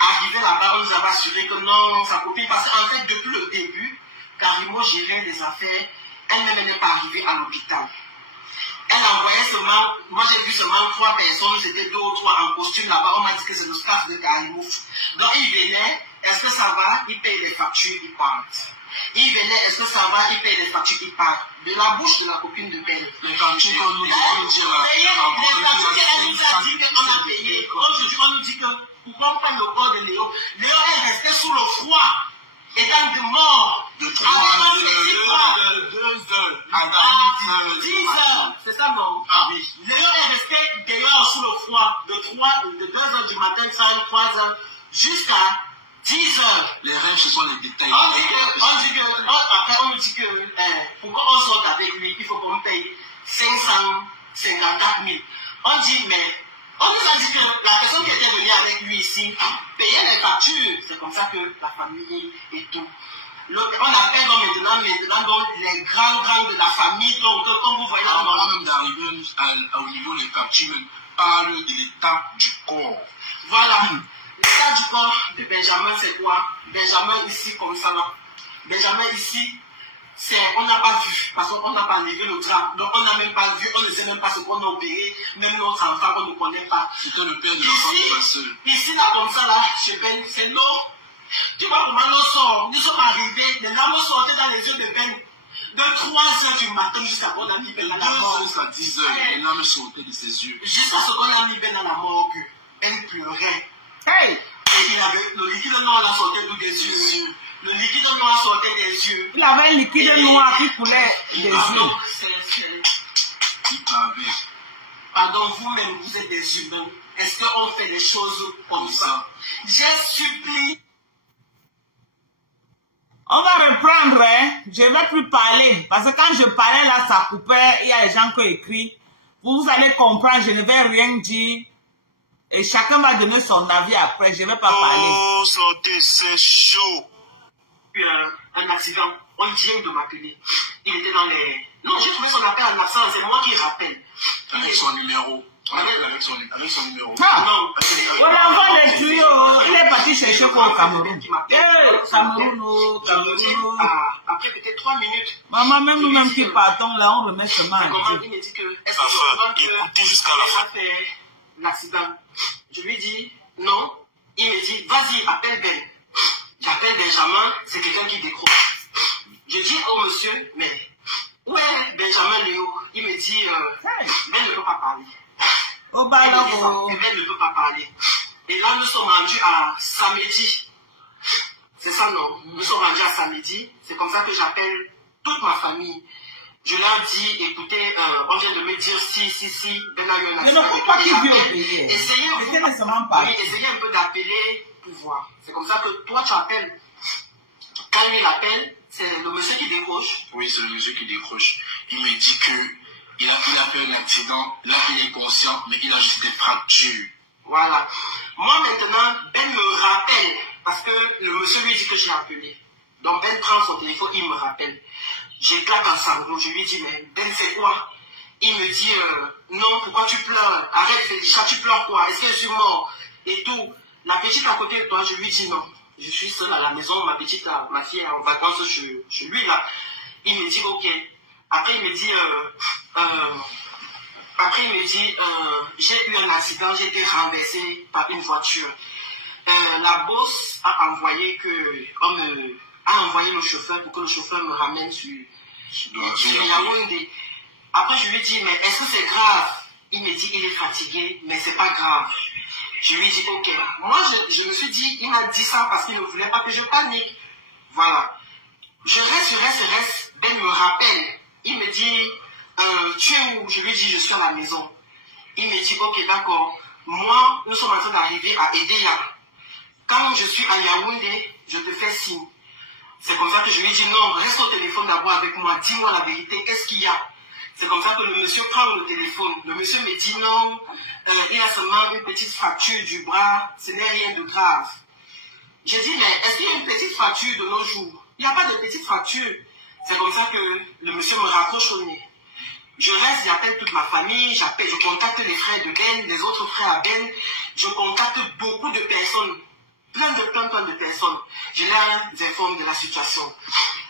Arrivé là-bas, on nous avait assuré que non, sa copine, parce qu'en fait, depuis le début, Karimo gérait les affaires, elle-même n'est pas arrivée à l'hôpital. Elle envoyait seulement, moi j'ai vu seulement 3 personnes, c'était 2 ou 3 en costume là-bas, on m'a dit que c'est le staff de Karimo. Donc ils venaient, est-ce que ça va? Ils payent les factures, ils partent. Il venait, est-ce que ça va? Il paye les factures, il part. De la bouche de la copine de Ben. Les factures qu'on nous dit, les factures qu'elle nous a dit qu'on a payé. Aujourd'hui, on nous dit que, pourquoi on prend le corps de Léo? Léo est resté sous le à 10 heures. Les rêves, ce sont les détails. Après, on me dit que pour qu'on sorte avec lui, il faut qu'on paye 554 000. On dit, mais on nous a dit que la personne qui était venue avec lui ici payait les factures. C'est comme ça que la famille et tout. On appelle donc maintenant donc les grands de la famille. Donc, comme vous voyez là, Avant même d'arriver au niveau des factures, parle de l'état du corps. voilà. L'état du corps de Benjamin, c'est quoi? Benjamin ici, comme ça là. Benjamin ici, on n'a pas vu, parce qu'on n'a pas levé le drap. Donc on n'a même pas vu, on ne sait même pas ce qu'on a opéré. Même notre enfant, on ne connaît pas. C'était le père de l'enfant. Ici, là, comme ça, là, chez Ben, c'est l'eau. Tu vois comment nous sommes? Nous sommes arrivés, les larmes sortaient dans les yeux de Ben. De 3 heures du matin jusqu'à ce qu'on a mis Ben dans la morgue. Jusqu'à 10 heures, les larmes sortaient de ses yeux. Jusqu'à ce qu'on a mis Ben dans la morgue. Ben pleurait. Hey! Et il avait le liquide noir là sortait d'où des yeux. Le liquide noir sortait des yeux. Il avait un liquide noir qui coulait des yeux. Il parlait. Pardon, vous-même, vous êtes des humains. Est-ce qu'on fait les choses comme ça? J'ai supplié. On va reprendre, hein. Je ne vais plus parler. Parce que quand je parlais là, ça coupait. Il y a des gens qui ont écrit. Vous allez comprendre, je ne vais rien dire. Et chacun va donner son avis après. Je ne vais pas parler. Oh, sortez, c'est chaud. Un accident. On vient de m'appeler. Il était dans les... Non, j'ai trouvé son appel en absence. C'est moi qui rappelle. Avec son numéro. Avec son numéro. Ah. Non. On envoie les tuyaux. Il est parti chercher quoi au Cameroun? Cameroun, oh, Cameroun. Après peut-être 3 minutes. Maman, même nous-mêmes qui partons là, on remet ce mal. Il me dit que... Est-ce que écoutez jusqu'à la fin. fait l'accident? Je lui dis non. Il me dit, vas-y, appelle Ben. J'appelle Benjamin, c'est quelqu'un qui décroche. Je dis au monsieur, mais où est Benjamin Léo? Il me dit, Ben ne peut pas parler. Au bas Ben ne peut pas parler. Et là, nous sommes rendus à samedi. C'est ça, non? Nous sommes rendus à samedi. C'est comme ça que j'appelle toute ma famille. Je leur dis, écoutez, on vient de me dire si, Ben a eu un accident. Ne me pas qu'il veut payer. Essayez un peu d'appeler pour voir. C'est comme ça que toi, tu appelles. Quand il appelle, c'est le monsieur qui décroche. Oui, c'est le monsieur qui décroche. Il me dit qu'il a fait un accident, là il est conscient, mais il a juste des fractures. Voilà. Moi maintenant, Ben me rappelle, parce que le monsieur lui dit que j'ai appelé. Donc Ben prend son téléphone, il me rappelle. J'éclate en sanglots, je lui dis, mais Ben c'est quoi? Il me dit, non, pourquoi tu pleures? Arrête Félicia, tu pleures quoi? Est-ce que je suis mort? Et tout. La petite à côté de toi, je lui dis non. Je suis seule à la maison, ma fille est en vacances chez lui là. Il me dit ok. Après il me dit, j'ai eu un accident, j'ai été renversé par une voiture. La boss a envoyé le chauffeur pour que le chauffeur me ramène sur Yaoundé. Après je lui dis mais est-ce que c'est grave? Il me dit il est fatigué, mais c'est pas grave. Je lui dis, ok. Moi, je me suis dit, il m'a dit ça parce qu'il ne voulait pas que je panique. Voilà. Je reste. Ben me rappelle. Il me dit, tu es où? Je lui dis, je suis à la maison. Il me dit, ok, d'accord. Moi, nous sommes en train d'arriver à Edea. Quand je suis à Yaoundé, je te fais signe. C'est comme ça que je lui dis, non, reste au téléphone d'abord avec moi. Dis-moi la vérité, qu'est-ce qu'il y a? C'est comme ça que le monsieur prend le téléphone. Le monsieur me dit non, il a seulement une petite fracture du bras, ce n'est rien de grave. J'ai dit, mais est-ce qu'il y a une petite fracture de nos jours? Il n'y a pas de petite fracture. C'est comme ça que le monsieur me raccroche au nez. Je reste, j'appelle toute ma famille, je contacte les frères de Ben, les autres frères à Ben, je contacte beaucoup de personnes, plein de personnes. Je leur informe de la situation.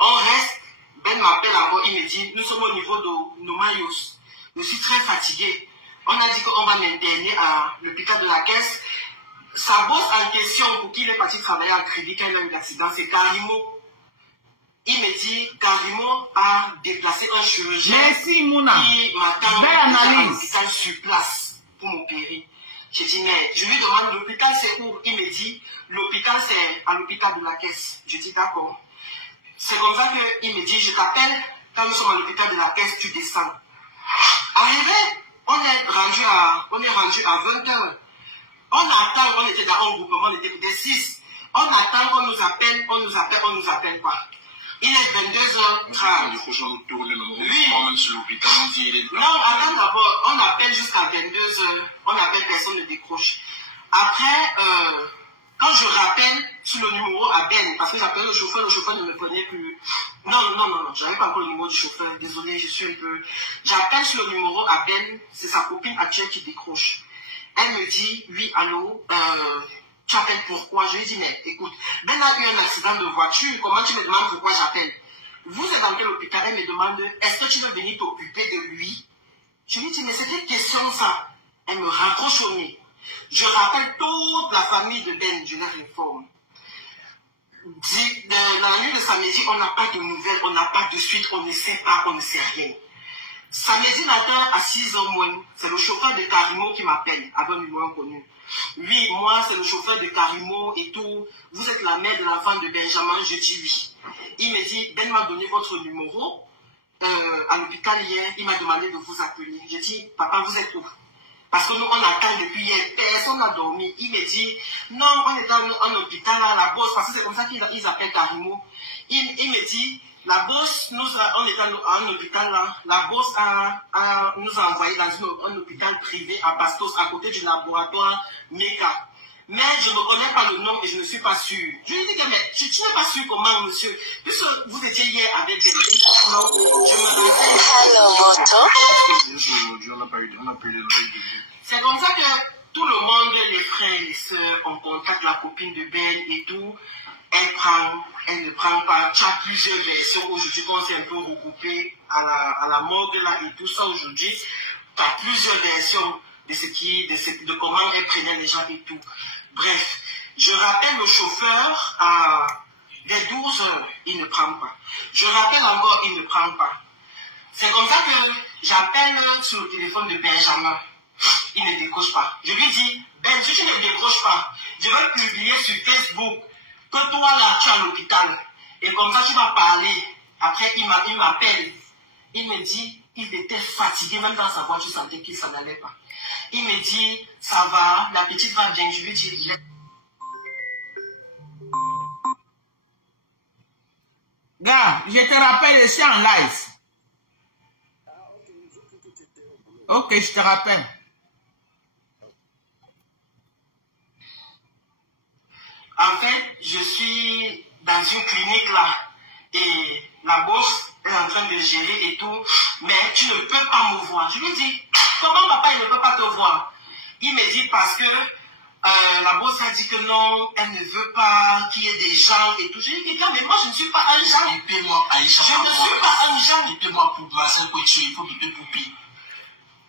On reste. Ben m'appelle encore, il me dit, nous sommes au niveau de Nomayos. Je suis très fatigué. On a dit qu'on va m'interner à l'hôpital de la Caisse. Sa boss en question, pour qui il est parti travailler à crédit quand il a eu l'accident, c'est Karimo. Il me dit, Karimo a déplacé un chirurgien. Merci, Mouna. Qui m'attend à l'hôpital sur place pour m'opérer. J'ai dit, mais je lui demande, l'hôpital c'est où? Il me dit, l'hôpital c'est à l'hôpital de la Caisse. Je dis, d'accord. C'est comme ça qu'il me dit, je t'appelle, quand nous sommes à l'hôpital de la Caisse, tu descends. Arrivé, on est rendu à 20h. On attend, on était dans un groupement, on était des 6. On attend, on nous appelle quoi. Il est 22h30. Oui. Non, attends d'abord, on appelle jusqu'à 22h, on appelle, personne ne décroche. Après, quand je rappelle sur le numéro à Ben, parce que j'appelle le chauffeur ne me prenait plus. Non, j'avais pas encore le numéro du chauffeur, désolé, je suis un peu... J'appelle sur le numéro à Ben, c'est sa copine actuelle qui décroche. Elle me dit, oui, allô, tu appelles pourquoi? Je lui dis, mais écoute, Ben a eu un accident de voiture, comment tu me demandes pourquoi j'appelle? Vous êtes dans quel hôpital? Elle me demande, est-ce que tu veux venir t'occuper de lui? Je lui dis, mais c'est quelle question ça? Elle me raccroche au nez. Je rappelle toute la famille de Ben, je leur informe. Dans la nuit de samedi, on n'a pas de nouvelles, on n'a pas de suite, on ne sait pas, on ne sait rien. Samedi matin, à 6h moins, c'est le chauffeur de Carimo qui m'appelle, avec un numéro inconnu. Oui, moi, c'est le chauffeur de Carimo et tout. Vous êtes la mère de l'enfant de Benjamin, je dis oui. Il me dit, Ben m'a donné votre numéro à l'hôpital hier, il m'a demandé de vous appeler. Je dis, papa, vous êtes où? Parce que nous, on attend depuis hier, personne n'a dormi. Il me dit, non, on est dans un hôpital à la Bosse, parce que c'est comme ça qu'ils appellent Carimo. Il me dit, la Bosse, on est dans un hôpital là, la Bosse nous a envoyé dans un hôpital privé à Pastos, à côté du laboratoire Meka. Mais je ne connais pas le nom et je ne suis pas sûr. Je lui dis que, mais tu n'es pas sûr comment, monsieur? Puisque vous étiez hier avec des non, je me renseigne. C'est comme ça que tout le monde, les frères et les sœurs, on contacte la copine de Ben et tout. Elle ne prend pas. Tu as plusieurs versions aujourd'hui qu'on s'est un peu regroupé à la morgue là et tout ça aujourd'hui. Tu as plusieurs versions de comment elle prenait les gens et tout. Bref, je rappelle le chauffeur dès 12h, il ne prend pas. Je rappelle encore, il ne prend pas. C'est comme ça que j'appelle sur le téléphone de Benjamin. Il ne décroche pas. Je lui dis, Ben, si tu ne décroches pas, je vais publier sur Facebook que toi là, tu es à l'hôpital. Et comme ça, tu vas parler. Après, il m'appelle. Il me dit, il était fatigué, même dans sa voix, tu sentais qu'il s'en allait pas. Il me dit, ça va, la petite va bien. Je lui dis, gars, je te rappelle, je suis en live. Ok, je te rappelle. En fait, je suis dans une clinique là et la bosse est en train de gérer et tout, mais tu ne peux pas me voir. Je lui dis, comment papa il ne peut pas te voir? Il me dit parce que la bosse a dit que non, elle ne veut pas qu'il y ait des gens et tout. Je lui dis, mais moi je ne suis pas un gens. Épée-moi, Aïcha. Je ne suis pas un gens. Épée-moi pour Marcel Couture, il faut piper Poupi.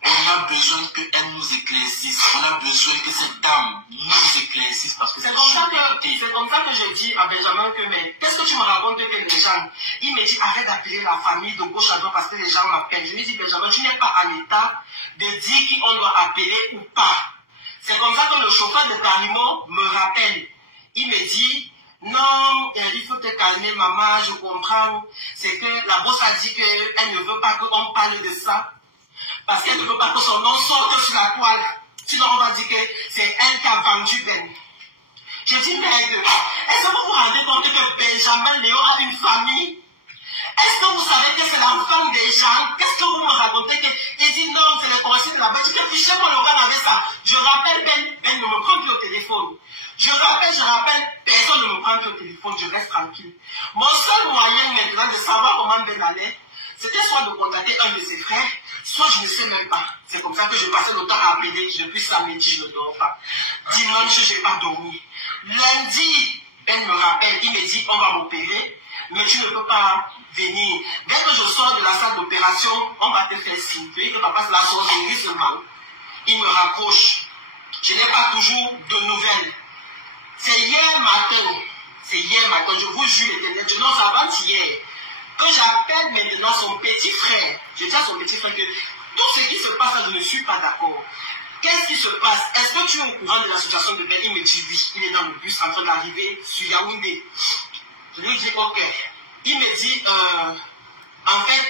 On a besoin qu'elle nous éclaircisse. On a besoin que cette dame nous éclaircisse parce que c'est comme ça que je dis à Benjamin que, mais qu'est-ce que tu me racontes que les gens, il me dit arrête d'appeler la famille de gauche à droite parce que les gens m'appellent. Je lui dis, Benjamin, tu n'es pas à l'état de dire qui on doit appeler ou pas. C'est comme ça que le chauffeur de Carimo me rappelle. Il me dit, non, il faut te calmer, maman, je comprends. C'est que la bosse a dit qu'elle ne veut pas qu'on parle de ça. Parce qu'elle ne veut pas que son nom sorte sur la toile. Sinon, on va dire que c'est elle qui a vendu Ben. Je dis, mais est-ce que vous vous rendez compte que Benjamin Léo a une famille? Est-ce que vous savez que c'est l'enfant des gens? Qu'est-ce que vous me racontez que... Il dit non, c'est le conseil de la bête. Je dis, fichez-moi le gars avec ça. Je rappelle Ben ne me prend plus au téléphone. Je rappelle, personne ne me prend plus au téléphone, je reste tranquille. Mon seul moyen maintenant de savoir comment Ben allait, c'était soit de contacter un de ses frères, soit je ne sais même pas. C'est comme ça que je passais le temps à appeler. Depuis samedi, je ne dors pas. Dimanche, je n'ai pas dormi. Lundi, Ben me rappelle, il me dit, on va m'opérer, mais tu ne peux pas venir. Dès que je sors de la salle d'opération, on va te faire signe. Tu dis que papa, c'est la sorcellerie seulement. Il me raccroche. Je n'ai pas toujours de nouvelles. C'est hier matin, je vous jure l'éternel, je n'ose avant-hier, que j'appelle maintenant son petit frère. Je dis à son petit frère que tout ce qui se passe là, je ne suis pas d'accord. Qu'est-ce qui se passe? Est-ce que tu es au courant de la situation de Ben? Il me dit oui, il est dans le bus en train d'arriver sur Yaoundé. Je lui dis ok. Il me dit, en fait,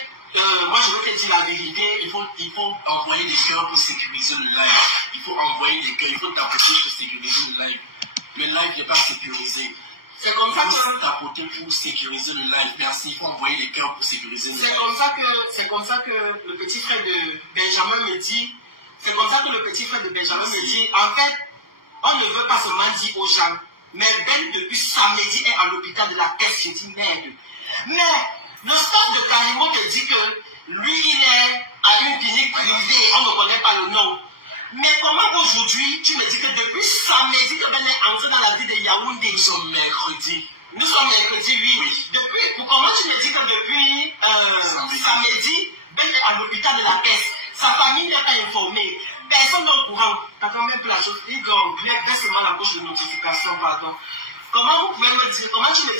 moi je veux te dire la vérité, il faut envoyer des cœurs pour sécuriser le live. Il faut envoyer des cœurs, il faut taper pour sécuriser le live. Le live n'est pas sécurisé. C'est comme ça que... tapoter pour sécuriser le live. Merci, il faut envoyer les cœurs pour sécuriser le live. C'est comme ça que le petit frère de Benjamin me dit, en fait, on ne veut pas seulement dire aux gens, mais Ben depuis samedi est à l'hôpital de la caisse. J'ai dit merde. Mais le staff de Karimo te dit que lui il est à une clinique privée, on ne connaît pas le nom. Mais comment aujourd'hui tu me dis que depuis samedi que Ben est entré dans la ville de Yaoundé? Nous sommes mercredi. Nous sommes mercredi, oui. Comment tu me dis que depuis samedi, Ben est à l'hôpital de la caisse? Sa famille n'est pas informée. Personne n'est au courant. T'as quand même la chose. Il gomme. Laisse seulement la couche de notification, pardon. Comment tu me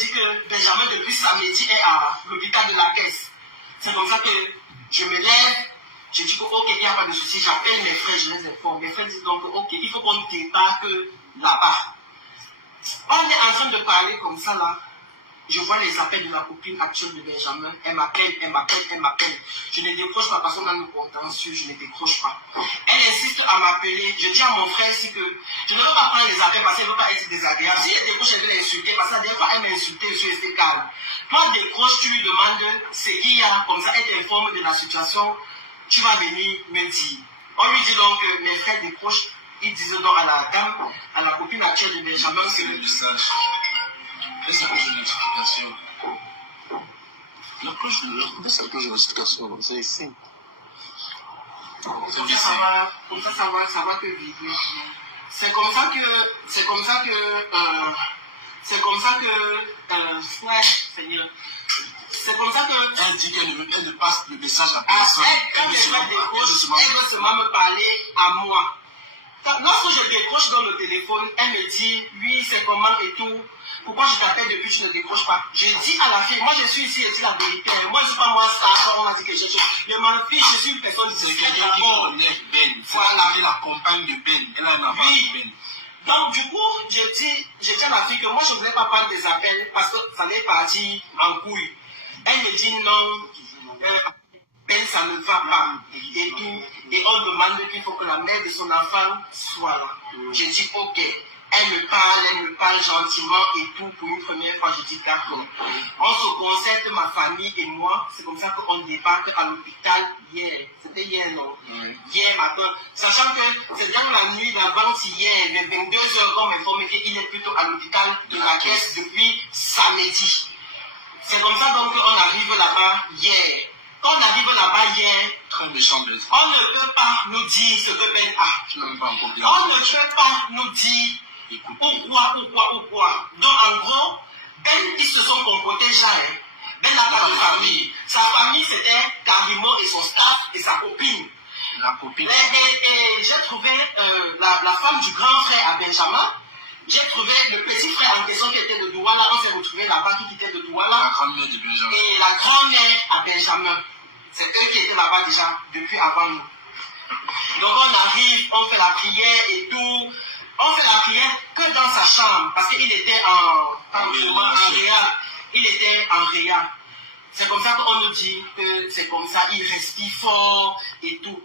dis que Benjamin depuis samedi est à l'hôpital de la caisse? C'est comme ça que je me lève. Je dis que ok, il n'y a pas de souci. J'appelle mes frères, je les informe. Mes frères disent donc ok, il faut qu'on débarque là-bas. On est en train de parler comme ça là. Je vois les appels de ma copine actuelle de Benjamin. Elle m'appelle. Je ne décroche pas parce qu'on a nos contentieux, je ne décroche pas. Elle insiste à m'appeler. Je dis à mon frère aussi que je ne veux pas prendre les appels parce qu'elle ne veut pas être désagréable. Si elle décroche, elle veut l'insulter parce que la dernière fois, elle m'a insulté, je suis resté calme. Toi, décroche, tu lui demandes ce qu'il y a, comme ça, elle t'informe de la situation. Tu vas venir me dire. On lui dit donc que mes frères décrochent. Ils disent donc à la dame, à la copine actuelle de Benjamin, C'est le message. Et ça cause de notification. La cloche de notification, c'est ici. Comme ça, ça va que vibrer. C'est comme ça que Elle dit qu'elle ne passe le message à personne. Elle doit seulement me parler à moi. Lorsque je décroche dans le téléphone, elle me dit, oui, c'est comment et tout. Pourquoi je t'appelle depuis que tu ne décroches pas? Je dis à la fille, moi je suis ici, je dis la vérité. Moi je ne suis pas moi ça, on a dit que je m'en fiche, je suis une personne discrète. C'est quelqu'un qui connaît Ben. Voilà. Elle est la compagne de Ben. Elle a un enfant de Ben. Donc du coup, je dis à la fille que moi je ne voulais pas prendre des appels parce que ça allait partir en couille. Elle me dit non, Ben ça ne va pas et tout. Et on demande qu'il faut que la mère de son enfant soit là. Je dis ok. Elle me parle gentiment et tout. Pour une première fois, je dis d'accord. On se concerte, ma famille et moi. C'est comme ça qu'on débarque à l'hôpital hier. C'était hier, non? Hier matin. Sachant que c'est dans la nuit d'avant-hier, les 22h, on m'informe qu'il est plutôt à l'hôpital de la caisse depuis samedi. C'est comme ça donc qu'on arrive là-bas hier. Quand on arrive là-bas hier, très méchant, Ben. On ne peut pas nous dire ce que Ben a. On ne peut pas nous dire pourquoi. Donc en gros, Ben, ils se sont comportés jamais. Ben n'a pas de famille. Sa famille, c'était Karimo et son staff et sa copine. La copine. Et j'ai trouvé la femme du grand frère à Benjamin. J'ai trouvé le petit frère en question qui était de Douala. On s'est retrouvé là-bas, qui quittait de Douala. La grand-mère de Benjamin. Et la grand-mère à Benjamin. C'est eux qui étaient là-bas déjà depuis avant nous. Donc on arrive, on fait la prière et tout. On fait la prière que dans sa chambre, parce qu'il était en réa. Il était en réa. C'est comme ça qu'on nous dit que c'est comme ça, il respire fort et tout.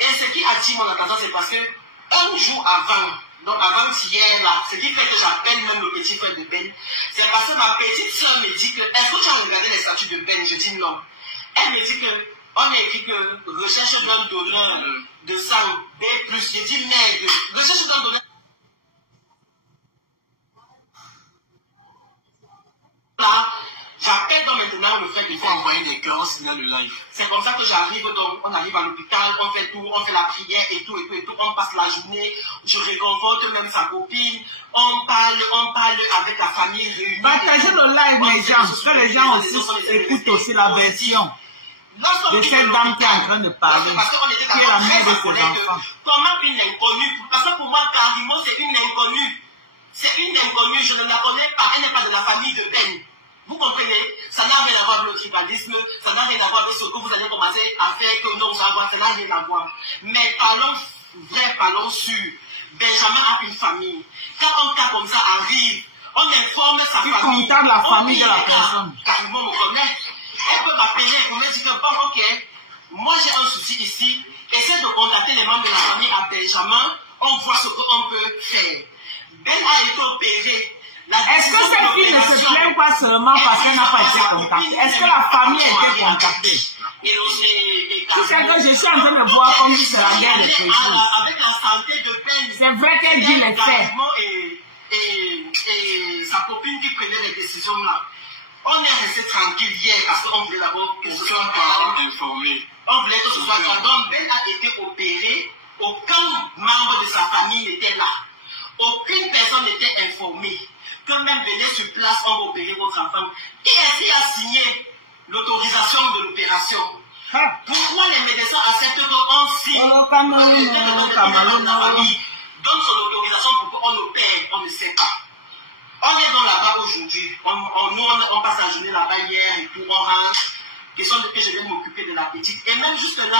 Et ce qui attire mon attention, c'est parce que un jour avant, donc avant-hier là, ce qui fait que j'appelle même le petit frère de Ben, c'est parce que ma petite soeur me dit que, est-ce que tu as regardé les statuts de Ben? Je dis non. Elle me dit que, on a écrit que recherche d'un donneur de sang B+. J'ai dit merde, recherche d'un donneur. Là, j'appelle donc maintenant le frère de Ben. Il faut envoyer des cœurs, on signale le live. C'est comme ça que j'arrive, donc on arrive à l'hôpital, on fait tout, on fait la prière et tout, on passe la journée, je réconforte même sa copine, on parle avec la famille réunie. Partagez le live, les gens, que les gens aussi écoutent aussi la version de cette dame qui est en train de parler, qui est la mère de ses enfants. Comment une inconnue? Parce que pour moi, Karimo, c'est une inconnue. C'est une inconnue, je ne la connais pas, elle n'est pas de la famille de Ben. Vous comprenez? Ça n'a rien à voir avec le tribalisme, ça n'a rien à voir avec ce que vous allez commencer à faire, que non, ça n'a rien à voir. Mais parlons vrai, parlons sûr. Benjamin a une famille. Quand un cas comme ça arrive, on informe sa famille. Il contacte la famille de la personne. Carrément me connaît. Elle peut m'appeler pour me dire que bon, ok, moi j'ai un souci ici. Essaie de contacter les membres de la famille à Benjamin. On voit ce qu'on peut faire. Ben a été opéré. Est-ce que cette fille ne se plaint pas seulement parce qu'elle n'a pas été contactée? Est-ce que la famille a été contactée? Tu sais que je suis en train de voir comme si c'est la guerre de quelque chose. Avec la santé de Ben. C'est vrai qu'elle dit les faits. Et sa copine qui prenait les décisions là. On est resté tranquille hier parce qu'on voulait d'abord que ce soit informé. On voulait que ce soit calme. Donc Ben a été opéré. Aucun membre de sa famille n'était là. Aucune personne n'était informée. Quand même venez sur place, on va opérer votre enfant. Qui est-ce qui a signé l'autorisation de l'opération? Pourquoi les médecins acceptent qu'on signe la famille donne son autorisation pour qu'on opère? On ne sait pas. On est dans là-bas aujourd'hui. On passe la journée là-bas hier et tout. On rentre. Question de que je vais m'occuper de la petite. Et même juste là, je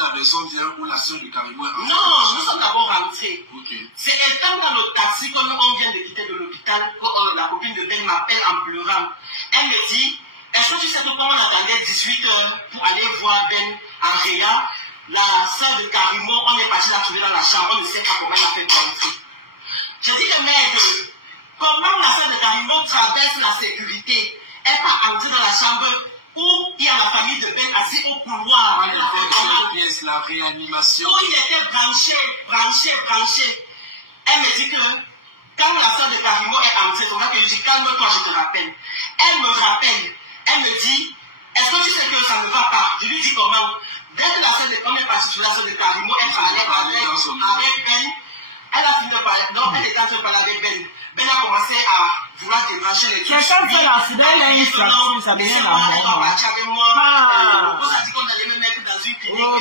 la version d'hier où la soeur de Carimo est rentrée. Non, nous sommes d'abord rentrés. Okay. C'est étant dans le taxi quand on vient de quitter de l'hôpital, la copine de Ben m'appelle en pleurant. Elle me dit, est-ce que tu sais comment on attendait 18 heures pour aller voir Ben en Réa? La soeur de Carimo, on est parti la trouver dans la chambre, on ne sait pas comment elle a fait pour rentrer. Je dis le mec, comment la soeur de Carimo traverse la sécurité? Elle part entrer dans la chambre où il y a la famille de Ben assis au couloir. La réanimation. Où il était branché. Elle me dit que quand la soeur de Carimo est entrée, c'est là que je dis calme-toi, je te rappelle. Elle me rappelle. Elle me dit, est-ce que tu sais que ça ne va pas? Je lui dis comment? Dès que la soeur de Carimo est partie sur la soeur de Carimo, elle parlait avec Ben. Elle a fini de parler. Donc elle était en train de parler avec Ben. Ben a commencé à vouloir débrancher les trucs. Quelqu'un fait la fidèle, elle a une fracture, ça devient la mort. Elle va partir avec moi. On s'est dit qu'on allait me mettre dans une clinique. Non,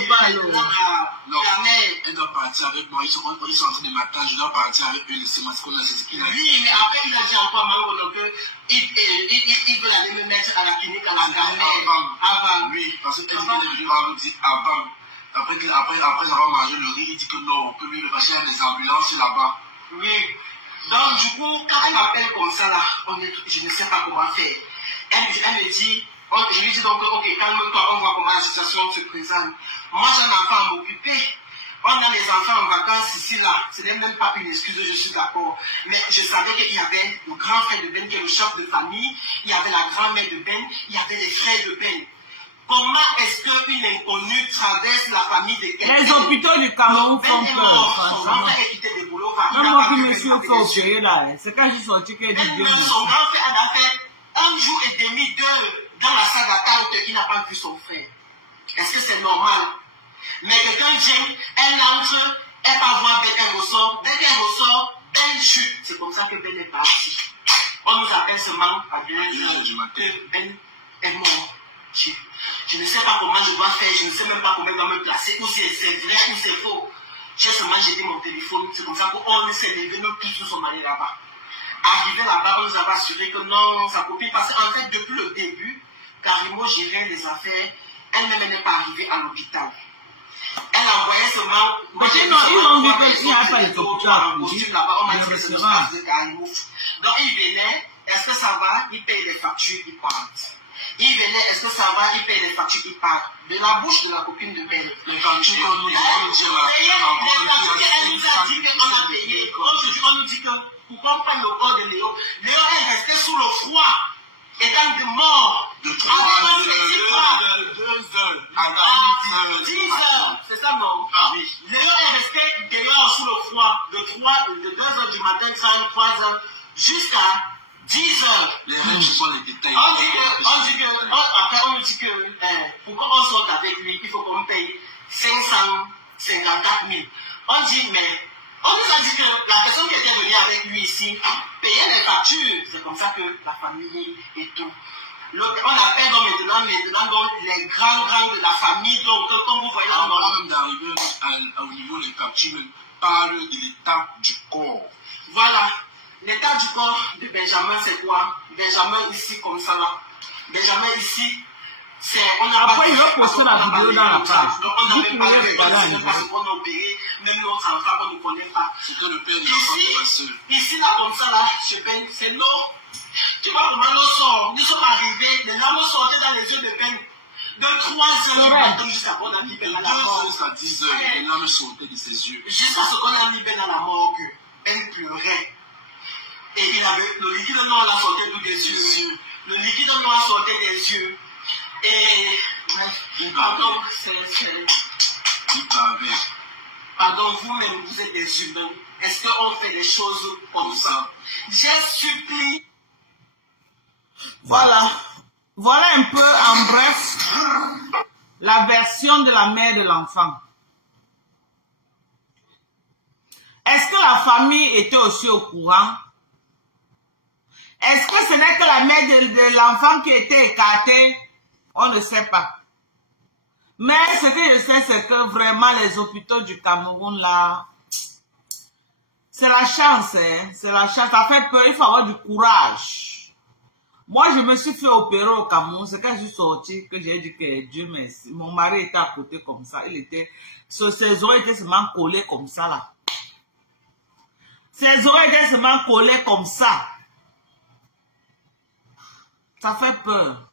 elle doit partir avec moi. Ils sont en train de m'attendre. Je dois partir avec eux. C'est ce qu'on a dit. Oui, mais après, il a dit encore Mangono qu'il veut aller me mettre à la clinique à la grammaire. Avant. Oui, parce qu'elle est venue voir me dire avant. Après avoir mangé le riz, il dit que non, on peut lui parce qu'il y a des ambulances là-bas. Oui. Donc, du coup, quand elle m'appelle comme ça, là, je ne sais pas comment faire. Elle me dit, je lui dis donc, ok, calme-toi, on voit comment la situation se présente. Moi, j'ai un enfant à m'occuper. On a les enfants en vacances ici, là. Ce n'est même pas une excuse, je suis d'accord. Mais je savais qu'il y avait le grand frère de Ben qui est le chef de famille. Il y avait la grand-mère de Ben. Il y avait les frères de Ben. Comment est-ce qu'une inconnue traverse la famille de quelqu'un? Les hôpitaux du Cameroun font peur. Son grand frère est quitté de boulot. Même moi qui me suis fait opérer là, c'est quand je suis sorti qu'elle dit Dieu. Son grand frère a fait 1 jour et demi, 2 dans la salle d'attente qu'il n'a pas vu son frère. Est-ce que c'est normal? Mais quelqu'un vient, elle entre, elle va voir Ben, elle ressort. Dès qu'elle ressort, Ben chute. C'est comme ça que Ben est parti. On nous appelle seulement à 2 heures du matin que Ben est mort. Je ne sais pas comment je dois faire, je ne sais même pas comment je dois me placer, ou c'est vrai ou c'est faux. J'ai seulement jeté mon téléphone, c'est comme ça qu'on s'est levé, nous tous nous sommes allés là-bas. Arrivé là-bas, on nous avait assuré que non, sa copine, parce qu'en fait, depuis le début, Carimo gérait les affaires, elle n'est pas arrivée à l'hôpital. Elle envoyait seulement. Parce que non, ils ont dit qu'il n'y a pas de costume là-bas, on m'a dit que c'est le staff de Carimo. Donc il venait, est-ce que ça va? Il paye les factures, il part. Il venait, est-ce que ça va? Il paye les factures, il part. De la bouche de la copine de Ben. Les factures qu'on nous dit, les factures qu'elle nous a dit qu'on a payé. Aujourd'hui, on nous dit que pourquoi on prend le corps de Léo? Léo est resté sous le froid, étant de mort. De 3 heures, de 2 heures, à 10 heures. C'est ça, non? Oui. Léo est resté dehors sous le froid, de 2 heures du matin, 3 heures, jusqu'à 10 heures. Les règles sont les détails. Après on nous dit que pour qu'on sorte avec lui, il faut qu'on paye 554 000. On dit, mais on nous a dit que la personne qui était venue avec lui ici payait les factures. C'est comme ça que la famille et tout. On appelle donc maintenant donc les grands de la famille. Donc, comme vous voyez là, avant même d'arriver au niveau des factures, parle de l'état du corps. Voilà. L'état du corps de Benjamin, c'est quoi? Benjamin ici, comme ça là. Benjamin ici, c'est. Après, il va poster la vidéo dans la page. Donc, on n'a même pas vu parce qu'on a opéré, même notre enfant, on ne connaît pas. C'est que le père de l'enfant de ma soeur. Ici, là, comme ça, là, chez Ben, c'est l'eau. Tu vois comment l'eau sort? Nous sommes arrivés, les larmes sortaient dans les yeux de Ben. De 3 heures du matin jusqu'à ce qu'on a mis Ben à la mort. Jusqu'à 10 heures, les larmes sortaient de ses yeux. Jusqu'à ce qu'on a mis Ben à la morgue. Ben pleurait. Et il avait le liquide noir là sortait tout des yeux. Le liquide noir sortait des yeux. Et pardon, pardon, vous-même, vous êtes des humains. Est-ce qu'on fait des choses comme ça? J'ai supplié. Voilà. Voilà un peu en bref la version de la mère de l'enfant. Est-ce que la famille était aussi au courant? Est-ce que ce n'est que la mère de l'enfant qui était écartée? On ne sait pas. Mais ce que je sais, c'est que vraiment les hôpitaux du Cameroun, là, c'est la chance, hein? C'est la chance. Ça fait peur, il faut avoir du courage. Moi, je me suis fait opérer au Cameroun. C'est quand je suis sortie que j'ai dit que Dieu merci. Mon mari était à côté comme ça. Il était, ses oreilles étaient seulement collées comme ça, là. Ses oreilles étaient seulement collées comme ça. Ça fait peur.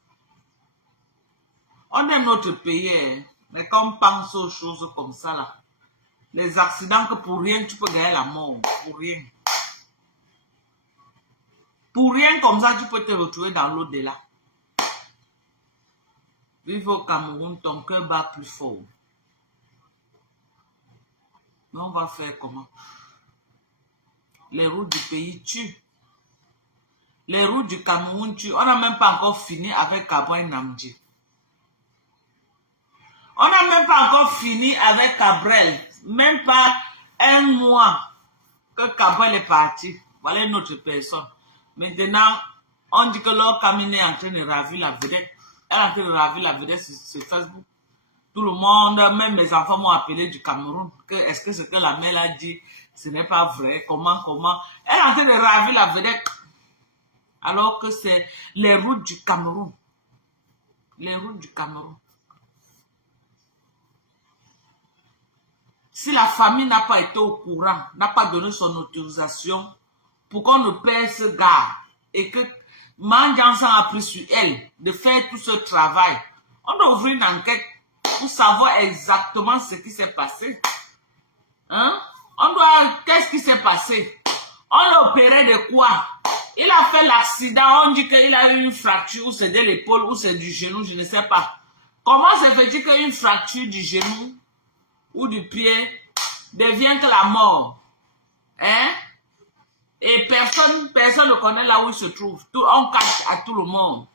On aime notre pays, hein, mais quand on pense aux choses comme ça, là, les accidents que pour rien, tu peux gagner la mort. Pour rien. Pour rien comme ça, tu peux te retrouver dans l'au-delà. Vive au Cameroun, ton cœur bat plus fort. Mais on va faire comment? Les routes du pays tuent. Les routes du Cameroun tuent. On n'a même pas encore fini avec Kabouin Namdi. On n'a même pas encore fini avec Cabrel. Même pas un mois que Cabrel est parti. Voilà une autre personne. Maintenant, on dit que leur cabinet est en train de ravir la vedette. Elle est en train de ravir la vedette sur Facebook. Tout le monde, même mes enfants m'ont appelé du Cameroun. Est-ce que ce que la mère a dit, ce n'est pas vrai? Comment? Elle est en train de ravir la vedette. Alors que c'est les routes du Cameroun. Les routes du Cameroun. Si la famille n'a pas été au courant, n'a pas donné son autorisation pour qu'on ne perde ce gars et que Mandiansan a pris sur elle de faire tout ce travail, on doit ouvrir une enquête pour savoir exactement ce qui s'est passé. Hein? Qu'est-ce qui s'est passé? On l'a opéré de quoi? Il a fait l'accident, on dit qu'il a eu une fracture, ou c'est de l'épaule, ou c'est du genou, je ne sais pas. Comment se fait-il qu'une fracture du genou ou du pied devient que la mort? Hein? Et personne ne connaît là où il se trouve. On cache à tout le monde.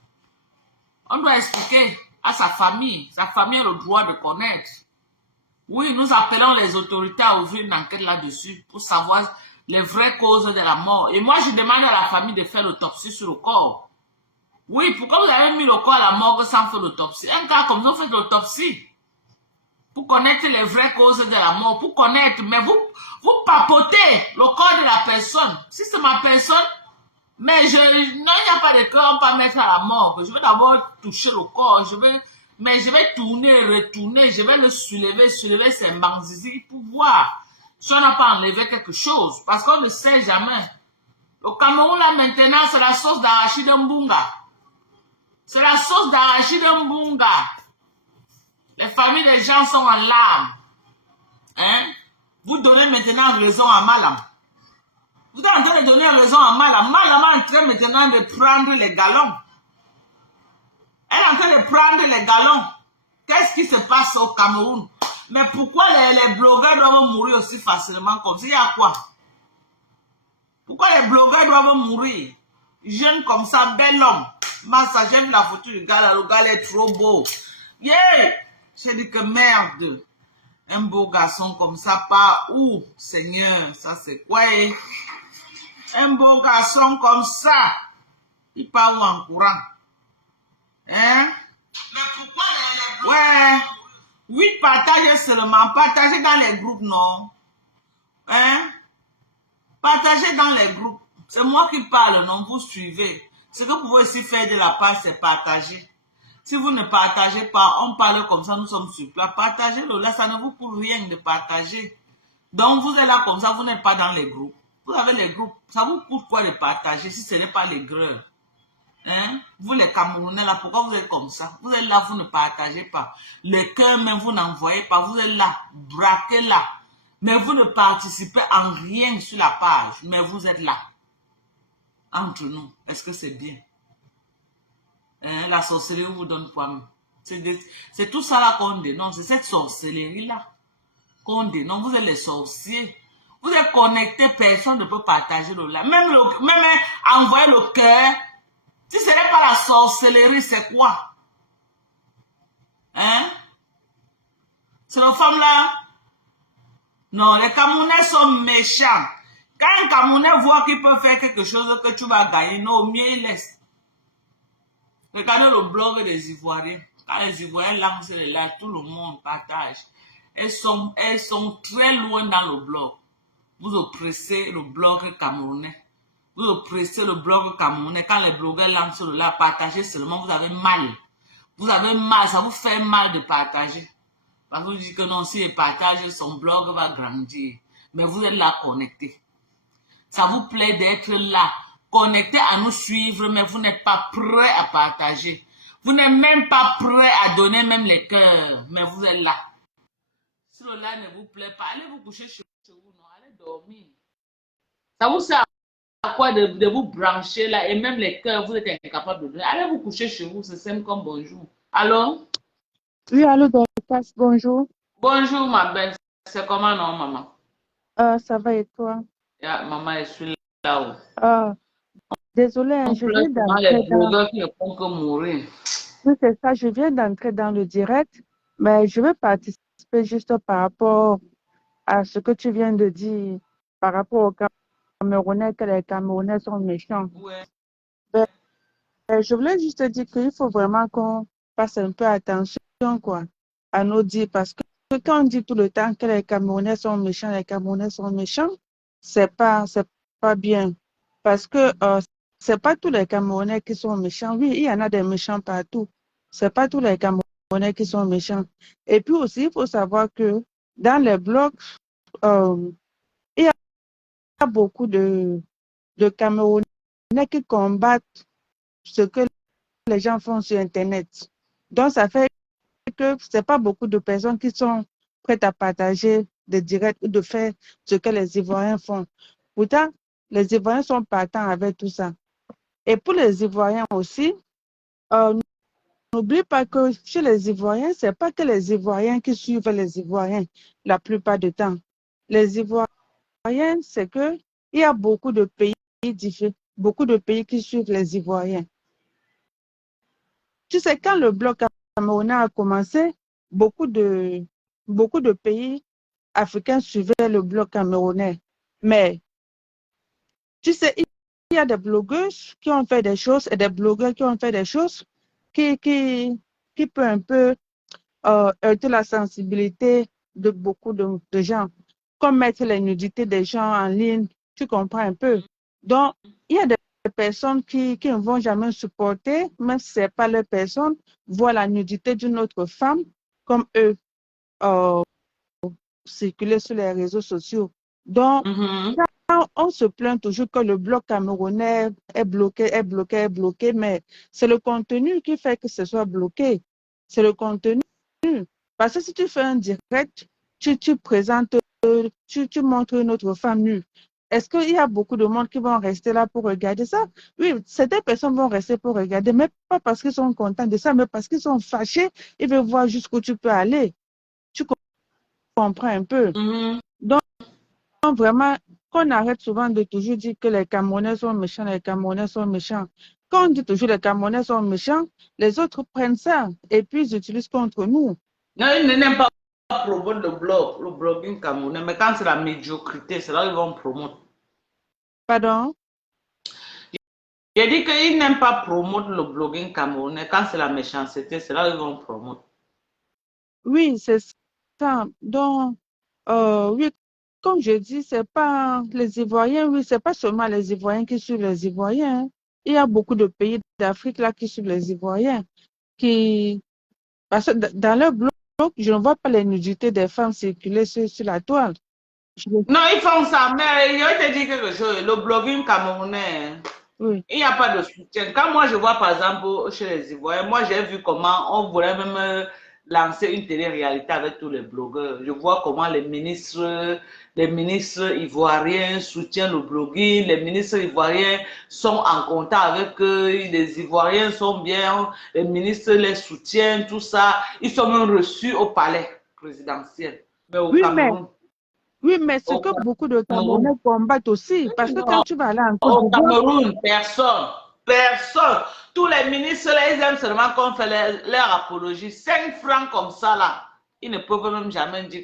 On doit expliquer à sa famille. Sa famille a le droit de connaître. Oui, nous appelons les autorités à ouvrir une enquête là-dessus pour savoir les vraies causes de la mort. Et moi, je demande à la famille de faire l'autopsie sur le corps. Oui, pourquoi vous avez mis le corps à la morgue sans faire l'autopsie? Un cas comme ça, vous faites l'autopsie. Pour connaître les vraies causes de la mort, pour connaître, mais vous papotez le corps de la personne. Si c'est ma personne, mais non, il n'y a pas de corps, on ne peut pas mettre à la mort. Je vais d'abord toucher le corps, je vais tourner, retourner, je vais le soulever ses banzizi pour voir si on n'a pas enlevé quelque chose. Parce qu'on ne sait jamais. Le Cameroun, là, maintenant, c'est la sauce d'arachide mbunga. C'est la sauce d'arachide mbunga. Les familles des gens sont en larmes. Hein? Vous donnez maintenant raison à Malam. Vous êtes en train de donner raison à Malam. Malam est en train maintenant de prendre les galons. Elle est en train de prendre les galons. Qu'est-ce qui se passe au Cameroun? Mais pourquoi les blogueurs doivent mourir aussi facilement comme ça? Il y a quoi? Pourquoi les blogueurs doivent mourir? Jeune comme ça, bel homme. Massa, j'aime la photo du gars là. Le gars est trop beau. Yeah! J'ai dit que merde. Un beau garçon comme ça, pas où, Seigneur, ça c'est quoi? Un beau garçon comme ça, il part où en courant? Hein? Mais pourquoi les Ouais. Oui, partagez seulement, partagez dans les groupes, non? Hein? Partagez dans les groupes. C'est moi qui parle, non? Vous suivez. Ce que vous pouvez aussi faire de la part, c'est partager. Si vous ne partagez pas, on parle comme ça, nous sommes sur place. Partagez-le, là, ça ne vous coûte rien de partager. Donc, vous êtes là comme ça, vous n'êtes pas dans les groupes. Vous avez les groupes, ça vous coûte quoi de partager si ce n'est pas les greurs? Hein? Vous, les Camerounais, là, pourquoi vous êtes comme ça? Vous êtes là, vous ne partagez pas. Les cœurs, même, vous n'envoyez pas. Vous êtes là, braqués là. Mais vous ne participez en rien sur la page. Mais vous êtes là. Entre nous, est-ce que c'est bien? Hein, la sorcellerie vous donne quoi? C'est tout ça là qu'on dénonce, c'est cette sorcellerie-là qu'on dénonce. Vous êtes les sorciers. Vous êtes connectés, personne ne peut partager le là. Même envoyer le cœur. Si ce n'est pas la sorcellerie, c'est quoi? Hein? C'est les femmes là? Non, les Camerounais sont méchants. Quand un Camerounais voit qu'il peut faire quelque chose que tu vas gagner, non, mieux il laisse. Regardez le blog des Ivoiriens. Quand les Ivoiriens lancent les lives, tout le monde partage. Elles sont très loin dans le blog. Vous oppressez le blog camerounais. Vous oppressez le blog camerounais. Quand les blogueurs lancent le live, partagez seulement, vous avez mal. Vous avez mal, ça vous fait mal de partager. Parce que vous dites que non, si il partage, son blog va grandir. Mais vous êtes là connecté. Ça vous plaît d'être là, connecté à nous suivre, mais vous n'êtes pas prêt à partager. Vous n'êtes même pas prêt à donner même les cœurs, mais vous êtes là. Si le là ne vous plaît pas, allez vous coucher chez vous, non, allez dormir. Ça vous sert à quoi de vous brancher là, et même les cœurs, vous êtes incapable de donner. Allez vous coucher chez vous, c'est simple comme bonjour. Allô? Oui, allô, Dorcas, bonjour. Bonjour ma belle, c'est comment non maman? Ça va et toi? Maman, je suis là-haut. Désolée, hein, je viens d'entrer dans... Qui ne font que mourir. Oui, c'est ça, je viens d'entrer dans le direct, mais je veux participer juste par rapport à ce que tu viens de dire, par rapport aux Camerounais, que les Camerounais sont méchants. Ouais. Je voulais juste dire qu'il faut vraiment qu'on fasse un peu attention, quoi, à nos dires, parce que quand on dit tout le temps que les Camerounais sont méchants, c'est pas bien. Parce que c'est pas tous les Camerounais qui sont méchants. Oui, il y en a des méchants partout. C'est pas tous les Camerounais qui sont méchants. Et puis aussi, il faut savoir que dans les blogs, il y a beaucoup de Camerounais qui combattent ce que les gens font sur Internet. Donc, ça fait que c'est pas beaucoup de personnes qui sont prêtes à partager des directs ou de faire ce que les Ivoiriens font. Pourtant, les Ivoiriens sont partants avec tout ça. Et pour les Ivoiriens aussi, n'oublie pas que chez les Ivoiriens, c'est pas que les Ivoiriens qui suivent les Ivoiriens la plupart du temps. Les Ivoiriens, c'est que il y a beaucoup de pays différents, beaucoup de pays qui suivent les Ivoiriens. Tu sais, quand le bloc camerounais a commencé, beaucoup de pays africains suivaient le bloc camerounais. Mais, tu sais, il y a des blogueurs qui ont fait des choses et des blogueurs qui ont fait des choses qui peut un peu heurter la sensibilité de beaucoup de gens, comme mettre les nudités des gens en ligne, tu comprends un peu. Donc, il y a des personnes qui ne vont jamais supporter, même si ce n'est pas leur personne, voir la nudité d'une autre femme, comme eux, circuler sur les réseaux sociaux. Donc, quand on se plaint toujours que le bloc camerounais est bloqué, mais c'est le contenu qui fait que ce soit bloqué. C'est le contenu. Parce que si tu fais un direct, tu présentes, tu montres une autre femme nue. Est-ce qu'il y a beaucoup de monde qui vont rester là pour regarder ça? Oui, certaines personnes vont rester pour regarder, mais pas parce qu'ils sont contents de ça, mais parce qu'ils sont fâchés. Ils veulent voir jusqu'où tu peux aller. Tu comprends un peu? Donc, vraiment, qu'on arrête souvent de toujours dire que les Camerounais sont méchants, les Camerounais sont méchants. Quand on dit toujours les Camerounais sont méchants, les autres prennent ça et puis ils utilisent contre nous. Non, ils n'aiment pas promouvoir le blogging camerounais, mais quand c'est la médiocrité, c'est là qu'ils vont promouvoir. Pardon? J'ai dit qu'ils n'aiment pas promouvoir le blogging camerounais. Quand c'est la méchanceté, c'est là qu'ils vont promouvoir. Oui, c'est ça. Donc, oui, comme je dis, c'est pas les Ivoiriens, oui, c'est pas seulement les Ivoiriens qui suivent les Ivoiriens. Hein. Il y a beaucoup de pays d'Afrique là qui suivent les Ivoiriens. Parce que dans leur blog, je ne vois pas les nudités des femmes circuler sur la toile. Non, ils font ça, mais je vais te dire quelque chose. Le blogging camerounais, oui. Il n'y a pas de soutien. Quand moi je vois par exemple chez les Ivoiriens, moi j'ai vu comment on voulait même lancer une télé-réalité avec tous les blogueurs. Je vois comment les ministres ivoiriens soutiennent le blogging, les ministres ivoiriens sont en contact avec eux, les Ivoiriens sont bien, les ministres les soutiennent, tout ça. Ils sont même reçus au palais présidentiel. Mais au Oui, Cameroun, mais ce au que beaucoup de Cameroun, Camerounais combattent aussi, parce que quand non, tu vas aller en Côte au d'Ivoire, Cameroun, personne. Personne. Tous les ministres, là, ils aiment seulement qu'on fait leur apologie. 5 francs comme ça, là. Ils ne peuvent même jamais dire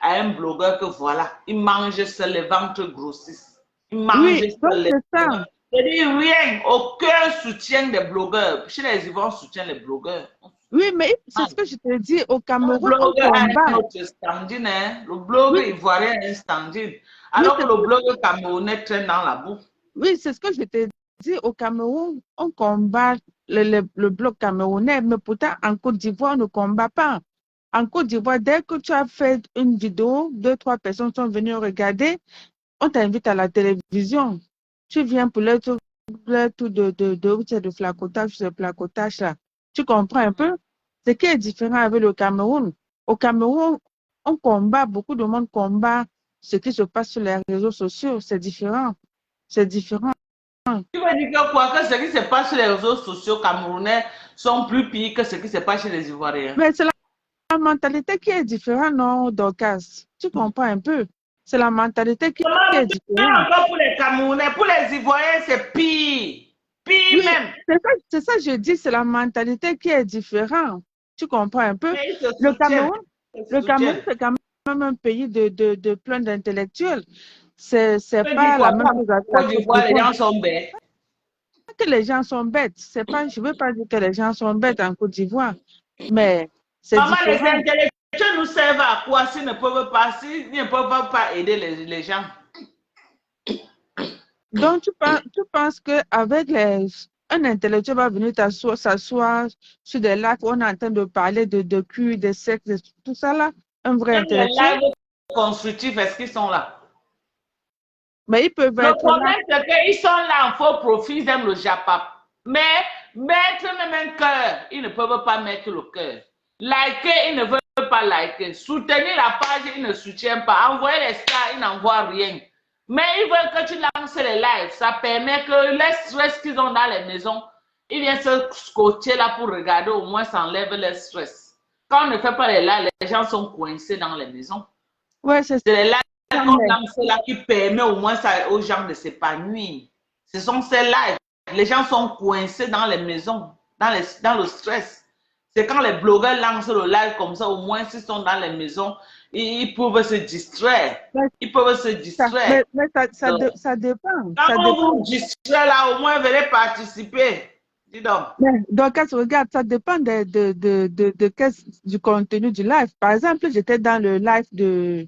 à un blogueur que voilà, ils mangent seul, les ventres grossissent. Ils mangent oui, donc seul les c'est ça. blogueurs. C'est-à-dire rien, aucun soutien des blogueurs. Chez les Ivoiriens, on soutient les blogueurs. Oui, mais c'est ce que je te dis, au Le Cameroun, on blogueur a un combat. autre standing, hein. Le blogueur Oui, ivoirien a un standing. oui, Alors que le blogueur camerounais traîne dans la boue. oui, c'est ce que je te dis, au Cameroun, on combat le bloc camerounais, mais pourtant, en Côte d'Ivoire, on ne combat pas. En Côte d'Ivoire, dès que tu as fait une vidéo, 2, 3 personnes sont venues regarder, on t'invite à la télévision. Tu viens pour le tour de flacotage, ce flacotage là. Tu comprends un peu? Ce qui est différent avec le Cameroun. Au Cameroun, on combat, beaucoup de monde combat ce qui se passe sur les réseaux sociaux. C'est différent. C'est différent. Tu veux dire que quoi? Que ce qui se passe sur les réseaux sociaux camerounais sont plus pires que ce qui se passe chez les Ivoiriens. Mais c'est la mentalité qui est différente, non, Dorcas? Tu comprends un peu? C'est la mentalité qui est Même différente. encore pour les Camerounais, pour les Ivoiriens, c'est pire. Pire Oui, même. c'est ça que je dis, c'est la mentalité qui est différente. Tu comprends un peu? Mais ils se Le soutiennent. Cameroun, Ils se le Cameroun, soutiennent. c'est quand même un pays de plein d'intellectuels. C'est Tu veux dire pas la quoi? même chose avec Au la Côte Côte d'Ivoire, les d'Ivoire. gens sont bêtes. Pas que les gens sont bêtes. C'est pas, je veux pas dire que les gens sont bêtes en Côte d'Ivoire, mais c'est Maman, les différent. intellectuels nous servent à quoi s'ils ne peuvent pas, s'ils ne peuvent pas aider les gens? Donc, tu penses qu'avec un intellectuel va venir s'asseoir sur des lacs où on est en train de parler de cul, de sexe, de tout ça là, un vrai Même les intellectuel, lives constructifs, est-ce qu'ils sont là? mais ils peuvent Le être là. problème, c'est qu'ils sont là en faux profil, ils aiment le japap. Mais mettre même un cœur, ils ne peuvent pas mettre le cœur. Liker, ils ne veulent pas liker. Soutenir la page, ils ne soutiennent pas. Envoyer les stars, ils n'envoient rien. Mais ils veulent que tu lances les lives. Ça permet que les stress qu'ils ont dans les maisons, ils viennent se scotcher là pour regarder, au moins ça enlève le stress. Quand on ne fait pas les lives, les gens sont coincés dans les maisons. Ouais, c'est C'est les lives ça. comme là qui permet au moins ça, aux gens de s'épanouir. Ce sont ces lives. Les gens sont coincés dans les maisons, dans le stress. C'est quand les blogueurs lancent le live comme ça, au moins s'ils sont dans les maisons, ils peuvent se distraire. Ils peuvent se distraire. Mais ça dépend. Quand Ça on dépend. vous distrait là, au moins venez participer. Dis donc. Donc, quand tu regardes, ça dépend du contenu du live. Par exemple, j'étais dans le live de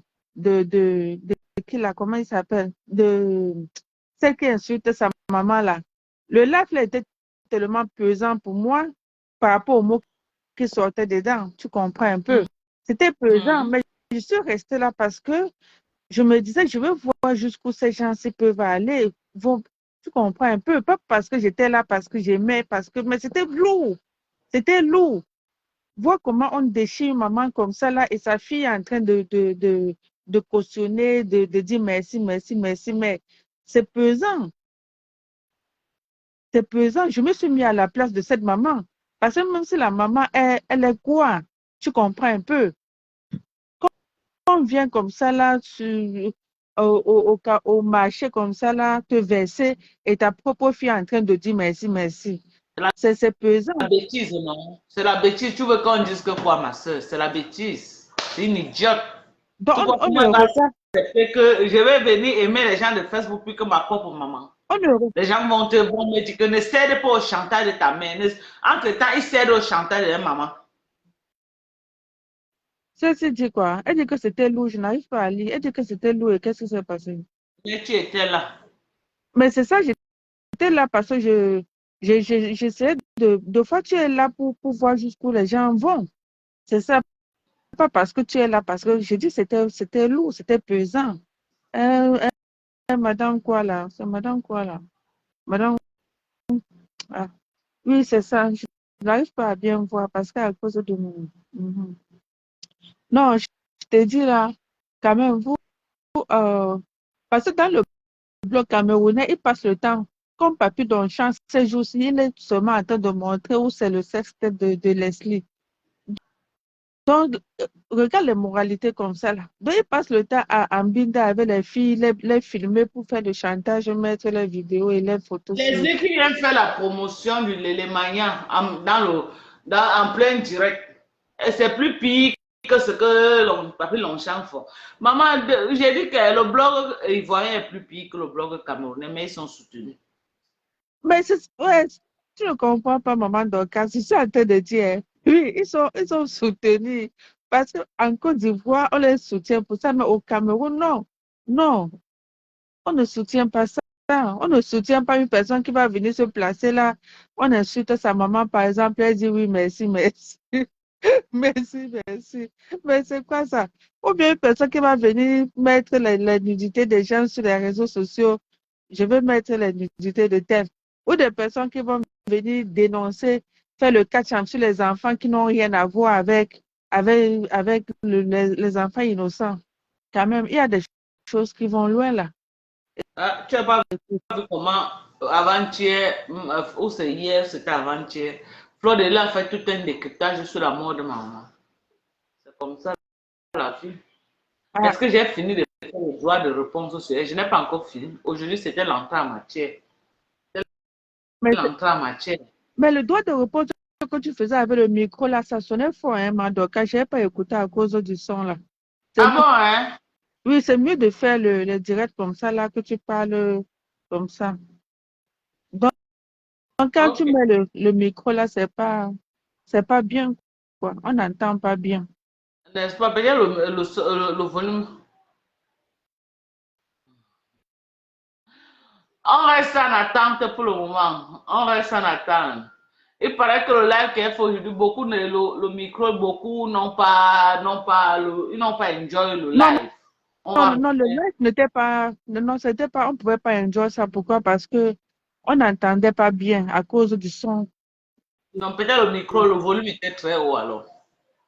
qui là, comment il s'appelle? De celle qui insulte sa maman là. Le live là était tellement pesant pour moi par rapport aux mots qui sortaient dedans. Tu comprends un peu? C'était pesant, mais je suis restée là parce que je me disais, je veux voir jusqu'où ces gens-ci peuvent aller. Tu comprends un peu? Pas parce que j'étais là, parce que j'aimais, mais c'était lourd. C'était lourd. Voir comment on déchire une maman comme ça là et sa fille est en train de cautionner, de dire merci, merci, merci, mais c'est pesant. C'est pesant. Je me suis mis à la place de cette maman. Parce que même si la maman, elle est quoi? Tu comprends un peu? On vient comme ça là, au marché comme ça là, te verser et ta propre fille est en train de dire merci, merci. C'est pesant. La bêtise, non? C'est la bêtise. Tu veux qu'on dise que quoi, ma soeur? C'est la bêtise. C'est une idiote. Donc, Tu vois on comment ne elle va regarde, accepter que je vais venir aimer les gens de Facebook plus que ma propre maman? on ne regarde. Les gens vont me dire que ne cède pas au chantage de ta mère. Entre-temps, ils cèdent au chantage de leur maman. Ceci dit quoi? Elle dit que c'était lourd, je n'arrive pas à lire. Elle dit que c'était lourd et qu'est-ce qui s'est passé? Mais tu étais là. Mais c'est ça, j'étais là parce que j'essayais de fois tu es là pour voir jusqu'où les gens vont. C'est ça, pas parce que tu es là, parce que je dis c'était lourd, c'était pesant. Madame quoi là? C'est madame quoi là? Madame, ah, oui, c'est ça. n'arrive pas à bien voir parce qu'à cause de mon... Mhm. Non, je te dis là, quand même, euh, parce que dans le blog camerounais, il passe le temps, comme Papy Donchamp, ces jours-ci, il est seulement en train de montrer où c'est le sexe de Leslie. Donc, regarde les moralités comme ça, là. Donc, il passe le temps à Mbinda avec les filles, les filmer pour faire du chantage, mettre les vidéos et les photos sur... Les qui viennent faire la promotion du Lélémania en plein direct. Et c'est plus pire que ce que Papy Longchamp fait. Maman, j'ai dit que le blog ivoirien est plus pire que le blog camerounais, mais ils sont soutenus. Mais ouais, tu ne comprends pas, maman Dorcas. Je suis en train de dire, hein. Oui, ils sont soutenus. Parce qu'en Côte d'Ivoire, on les soutient pour ça, mais au Cameroun, non. Non, on ne soutient pas ça. On ne soutient pas une personne qui va venir se placer là. On insulte sa maman, par exemple, elle dit oui, merci, merci. Merci, merci. Mais c'est quoi ça? Ou bien une personne qui va venir mettre les nudités des gens sur les réseaux sociaux. Je veux mettre les nudités de tel. Ou des personnes qui vont venir dénoncer, faire le catch sur les enfants qui n'ont rien à voir avec les enfants innocents. Quand même, il y a des choses qui vont loin là. Ah, tu n'as pas vu comment avant-hier, ou c'est hier, c'était avant-hier, Fleur de Lys a fait tout un décryptage sur la mort de maman. C'est comme ça la fille. Ah, Est-ce que j'ai fini de faire le droit de réponse sur elle? Je n'ai pas encore fini. Aujourd'hui, c'était l'entrée en matière. mais, L'entrée en matière. mais le droit de repos que tu faisais avec le micro là, ça sonnait fort, hein, Madoka. Je n'ai pas écouté à cause du son là. C'est Ah mieux. bon, hein? Oui, c'est mieux de faire le direct comme ça, là, que tu parles comme ça. Donc, quand tu Ok. mets le micro, là, c'est pas bien, quoi. On n'entend pas bien. N'est-ce pas? Peut-être le volume. On reste en attente pour le moment. On reste en attente. Il paraît que le live qu'elle fait aujourd'hui, beaucoup le micro, beaucoup ils n'ont pas enjoy le Non, live. On non, va non, le refaire. live n'était pas, non, c'était pas, on pouvait pas enjoy ça. Pourquoi? Parce que on n'entendait pas bien à cause du son. Donc peut-être le micro, le volume était très haut alors.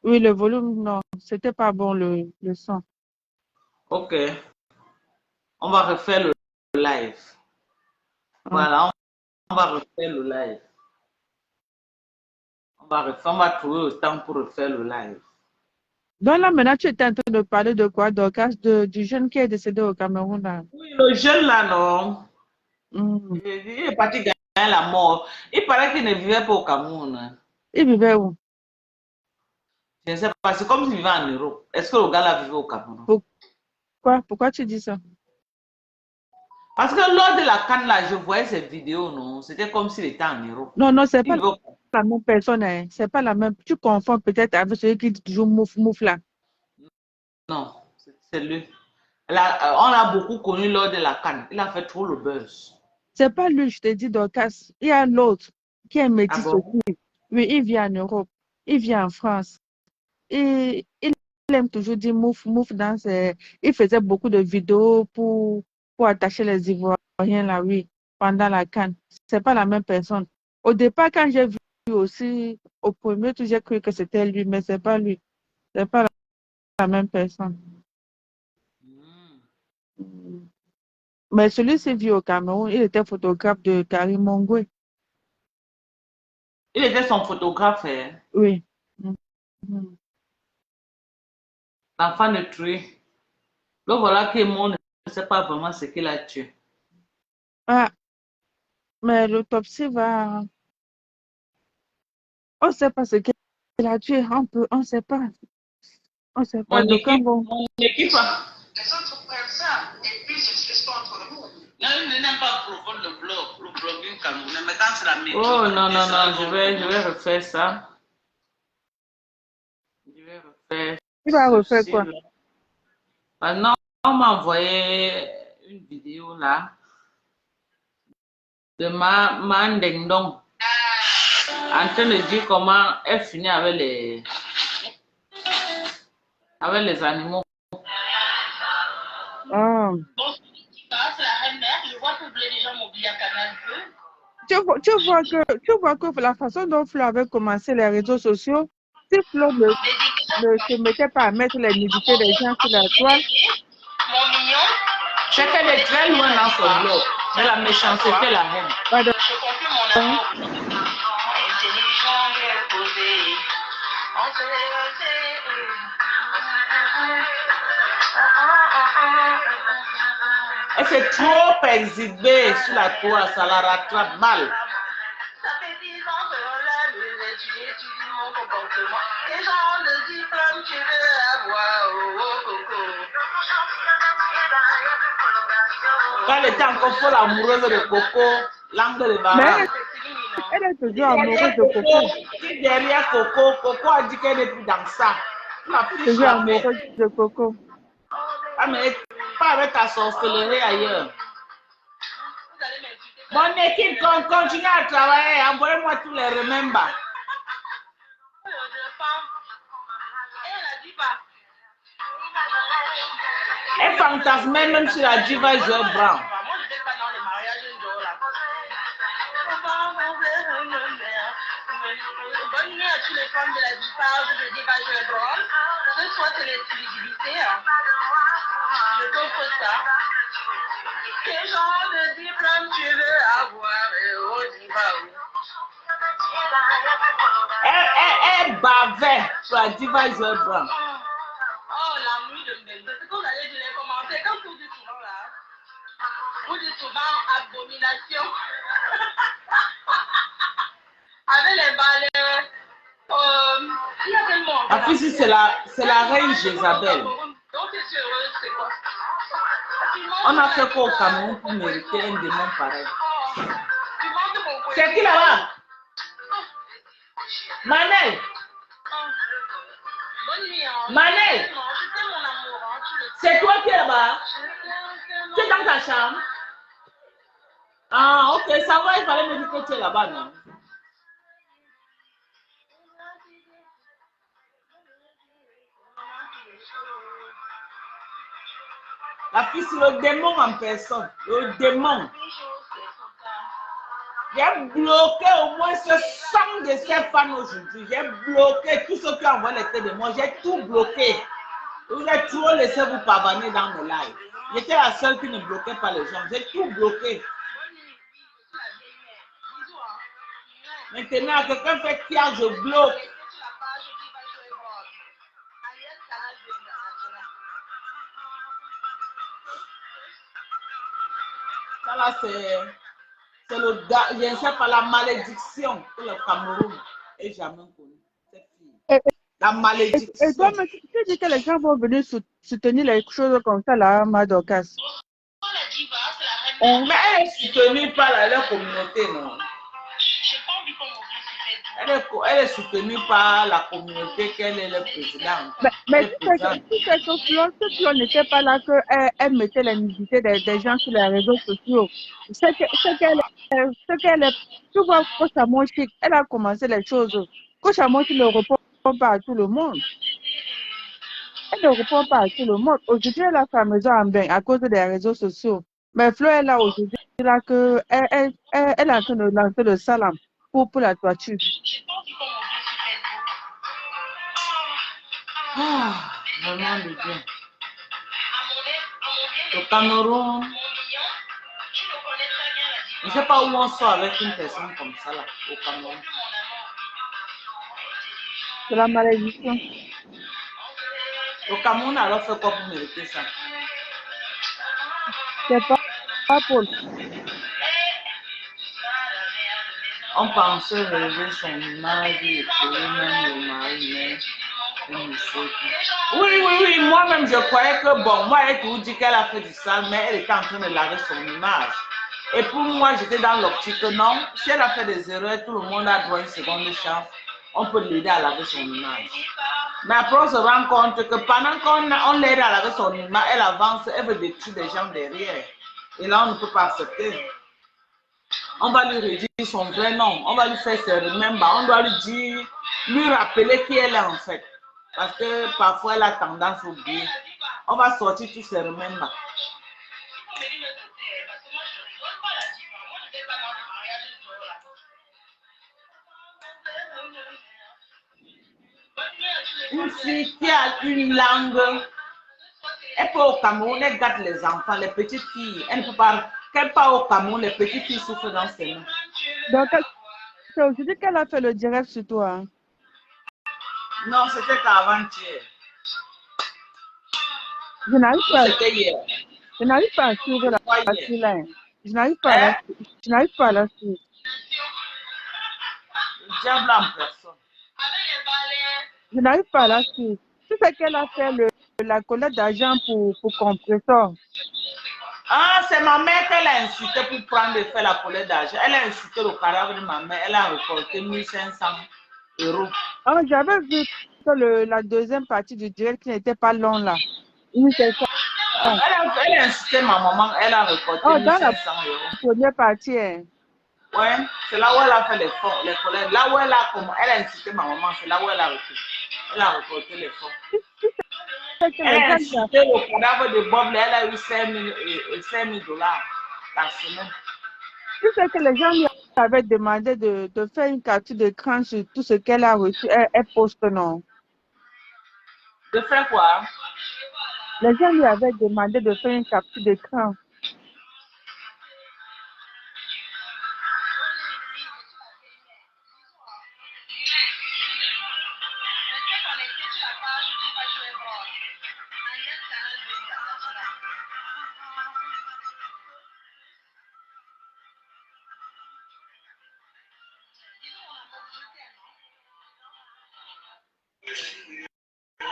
Oui, le volume, non, c'était pas bon, le son. Ok. On va refaire le live. Ah. Voilà, on va refaire le live. On va trouver le temps pour refaire le live. Donc là, maintenant, tu étais en train de parler de quoi? Du jeune qui est décédé au Cameroun, là. Oui, le jeune là, non. Hmm. Il est parti gagner la mort. Il paraît qu'il ne vivait pas au Cameroun, hein. Il vivait où? Je ne sais pas, c'est comme s'il vivait en Europe. Est-ce que le gars là vivait au Cameroun? Pourquoi tu dis ça? Parce que lors de la CAN là, je voyais ces vidéos, non? C'était comme s'il était en Europe. Non, non, c'est Il pas vivait au... la même personne, hein. C'est pas la même. Tu confonds peut-être avec celui qui dit toujours mouf, mouf là. Non, c'est lui. Là, on l'a beaucoup connu lors de la CAN. Il a fait trop le buzz. C'est pas lui, je te dis, Dorcas. Il y a l'autre qui est Ah métis bon? aussi. Oui, il vit en Europe. Il vit en France. Et il aime toujours dire mouf, mouf dans ses... Il faisait beaucoup de vidéos pour attacher les Ivoiriens là, oui, pendant la CAN. C'est pas la même personne. Au départ, quand j'ai vu aussi, au premier tour, j'ai cru que c'était lui, mais c'est pas lui. C'est pas la même personne. Hmm. Mm. Mais celui-ci vit au Cameroun, il était photographe de Karim Mongwe. Il était son photographe, hein. Oui. Mhm. L'enfant de tuer. Donc voilà que moi, ne sait pas vraiment ce qu'il a tué. Ah, mais l'autopsie va. On ne sait pas ce qu'il a tué. On ne sait pas. On ne sait pas. Donc, bon. Mon équipe les autres prennent ça et puis c'est pas entre nous. Non, il n'aime pas promouvoir le blogging camerounais, mais quand c'est la méthode. Oh non, non, non, je vais refaire ça. Je vais refaire Il va refaire ceci quoi? là. Ah non, on m'a envoyé une vidéo là de ma Ndendong en train de dire comment elle finit avec les animaux. Ah. Bon, c'est la reine mère, je vois que les gens m'oublient à Canal 2. tu vois que la façon dont Flo avait commencé les réseaux sociaux, si Flo ne se mettait pas à mettre les nudités des gens sur la toile, Mon mignon, C'est qu'elle est très loin dans son blog. Mais la méchanceté, la haine. pardon, je confie mon amour. Intelligent, bien posé. On se Elle s'est trop exhibée sur la toile, ça la rattrape mal. Ça fait 10 ans que là, tu étudies mon comportement. Quel genre de diplôme tu veux avoir, oh, coco? Quand elle était encore folle amoureuse de Coco, langue de mais Bara. elle est toujours amoureuse de Coco. Derrière Coco, Coco a dit qu'elle n'est plus dans ça. La fiche Toujours la amoureuse de Coco. Ah, mais pas avec ta sorcellerie ailleurs. Mon équipe continue à travailler. Envoyez-moi tous les remembers. Elle fantasmait même sur la diva Joël Brown. Moi, je n'étais pas dans les mariages de Joe là. Bonne nuit à tous les femmes de la diva de diva Joël Brown. Ce soir, c'est l'exclusivité. Je t'offre ça. Quel genre de diplôme tu veux avoir, oh diva? Elle bavait sur la diva Joël Brown. Oh, la nuit de Mbembe. C'est ce que vous allez dire les commentaires. Quand vous dites souvent là, vous dites souvent abomination. Avec les balais. Il y a tellement. La fille, c'est la reine Jézabel. Donc, c'est heureux, c'est quoi? On a fait quoi au Cameroun pour mériter un démon pareil? Tu manques mon coin. C'est qui là-bas? Manel! Bonne nuit. Manel! C'était mon amour. C'est toi qui es là-bas? Tu es dans ta chambre? Ah, ok, ça va, il fallait me dire que tu es là-bas, non? La fille, c'est le démon en personne. Le démon. J'ai bloqué au moins ce sang de ces fans aujourd'hui. J'ai bloqué tous ceux qui envoient les têtes de moi. J'ai tout bloqué. Vous êtes trop laissé vous pavaner dans mes lives. J'étais la seule qui ne bloquait pas les gens. J'ai tout bloqué. Maintenant, quelqu'un fait kia, je bloque. Ça là, c'est le gars, je ne sais pas, la malédiction que le Cameroun est jamais connu. Cette fille. La malédiction. Et toi, tu dis que les gens vont venir soutenir les choses comme ça là, Madokas. Mais elle est soutenue par leur communauté, non? Elle est soutenue par la communauté qu'elle est le président. Mais tu sais que Flo n'était pas là qu'elle mettait la nudité des gens sur les réseaux sociaux. Tu vois, Kochamon Chic, elle a commencé les choses. Kochamon Chic ne répond pas à tout le monde. Elle ne répond pas à tout le monde. Aujourd'hui, elle a sa maison en bain à cause des réseaux sociaux. Mais Flo est là aujourd'hui, là que elle est en train de lancer le salam pour la toiture. Ah, vraiment de Dieu. Au Cameroun, je ne sais pas où on sort avec une personne comme ça là, au Cameroun. C'est la malédiction. Au Cameroun, alors fait quoi pour mériter ça? C'est pas Paul. On pensait relever son image et trouver même le mari, mais elle ne sait pas. Oui, moi-même je croyais que bon, moi elle vous dit qu'elle a fait du sale, mais elle était en train de laver son image. Et pour moi, j'étais dans l'optique que non, si elle a fait des erreurs, tout le monde a droit à une seconde chance. On peut l'aider à laver son image. Mais après, on se rend compte que pendant qu'on l'aide à laver son image, elle avance, elle veut détruire des gens derrière. Et là, on ne peut pas accepter. On va lui redire son vrai nom, on va lui faire ses remembers, on doit lui rappeler qui elle est en fait. Parce que parfois, elle a tendance à oublier. On va sortir tous ses remembers. Une fille qui a une langue, elle peut au Cameroun, elle gâte les enfants, les petites filles. Elle ne peut pas, qu'elle part au Cameroun, les petites filles souffrent dans ses mains. Donc, c'est aujourd'hui qu'elle a fait le direct sur toi. Non, c'était qu'avant-hier. Je n'arrive pas, C'était hier. je n'arrive pas à suivre la Pas hier. suite là. Je n'arrive pas à la, je n'arrive pas à la suivre. Le diable en personne. Je n'arrive pas à la suivre. Tu sais qu'elle a fait la collecte d'argent pour compresseur. Ah, c'est ma mère qu'elle a insulté pour prendre et faire la collecte d'argent. Elle a insulté le cadavre de ma mère. Elle a récolté 1500 €. Ah, j'avais vu que la deuxième partie du direct qui n'était pas long là. Oui, c'est ça. Elle a insulté ma maman. Elle a récolté Oh, dans la 1500 €. première partie. Hein. Ouais, c'est là où elle a fait les fonds, les collectes. Là où elle a insulté ma maman, c'est là où elle a récolté les fonds. C'est que Elle les a gens, insulté le cadavre de Bob, elle a eu 5 000 $ la semaine. tu sais que les gens lui avaient demandé de faire une capture d'écran sur tout ce qu'elle a reçu. Elle poste non. De faire quoi? Les gens lui avaient demandé de faire une capture d'écran.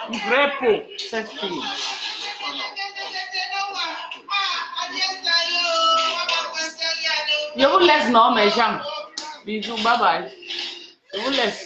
Une vraie peau, cette fille. Je vous laisse, non, mes gens. Bisous, bye bye. Je vous laisse.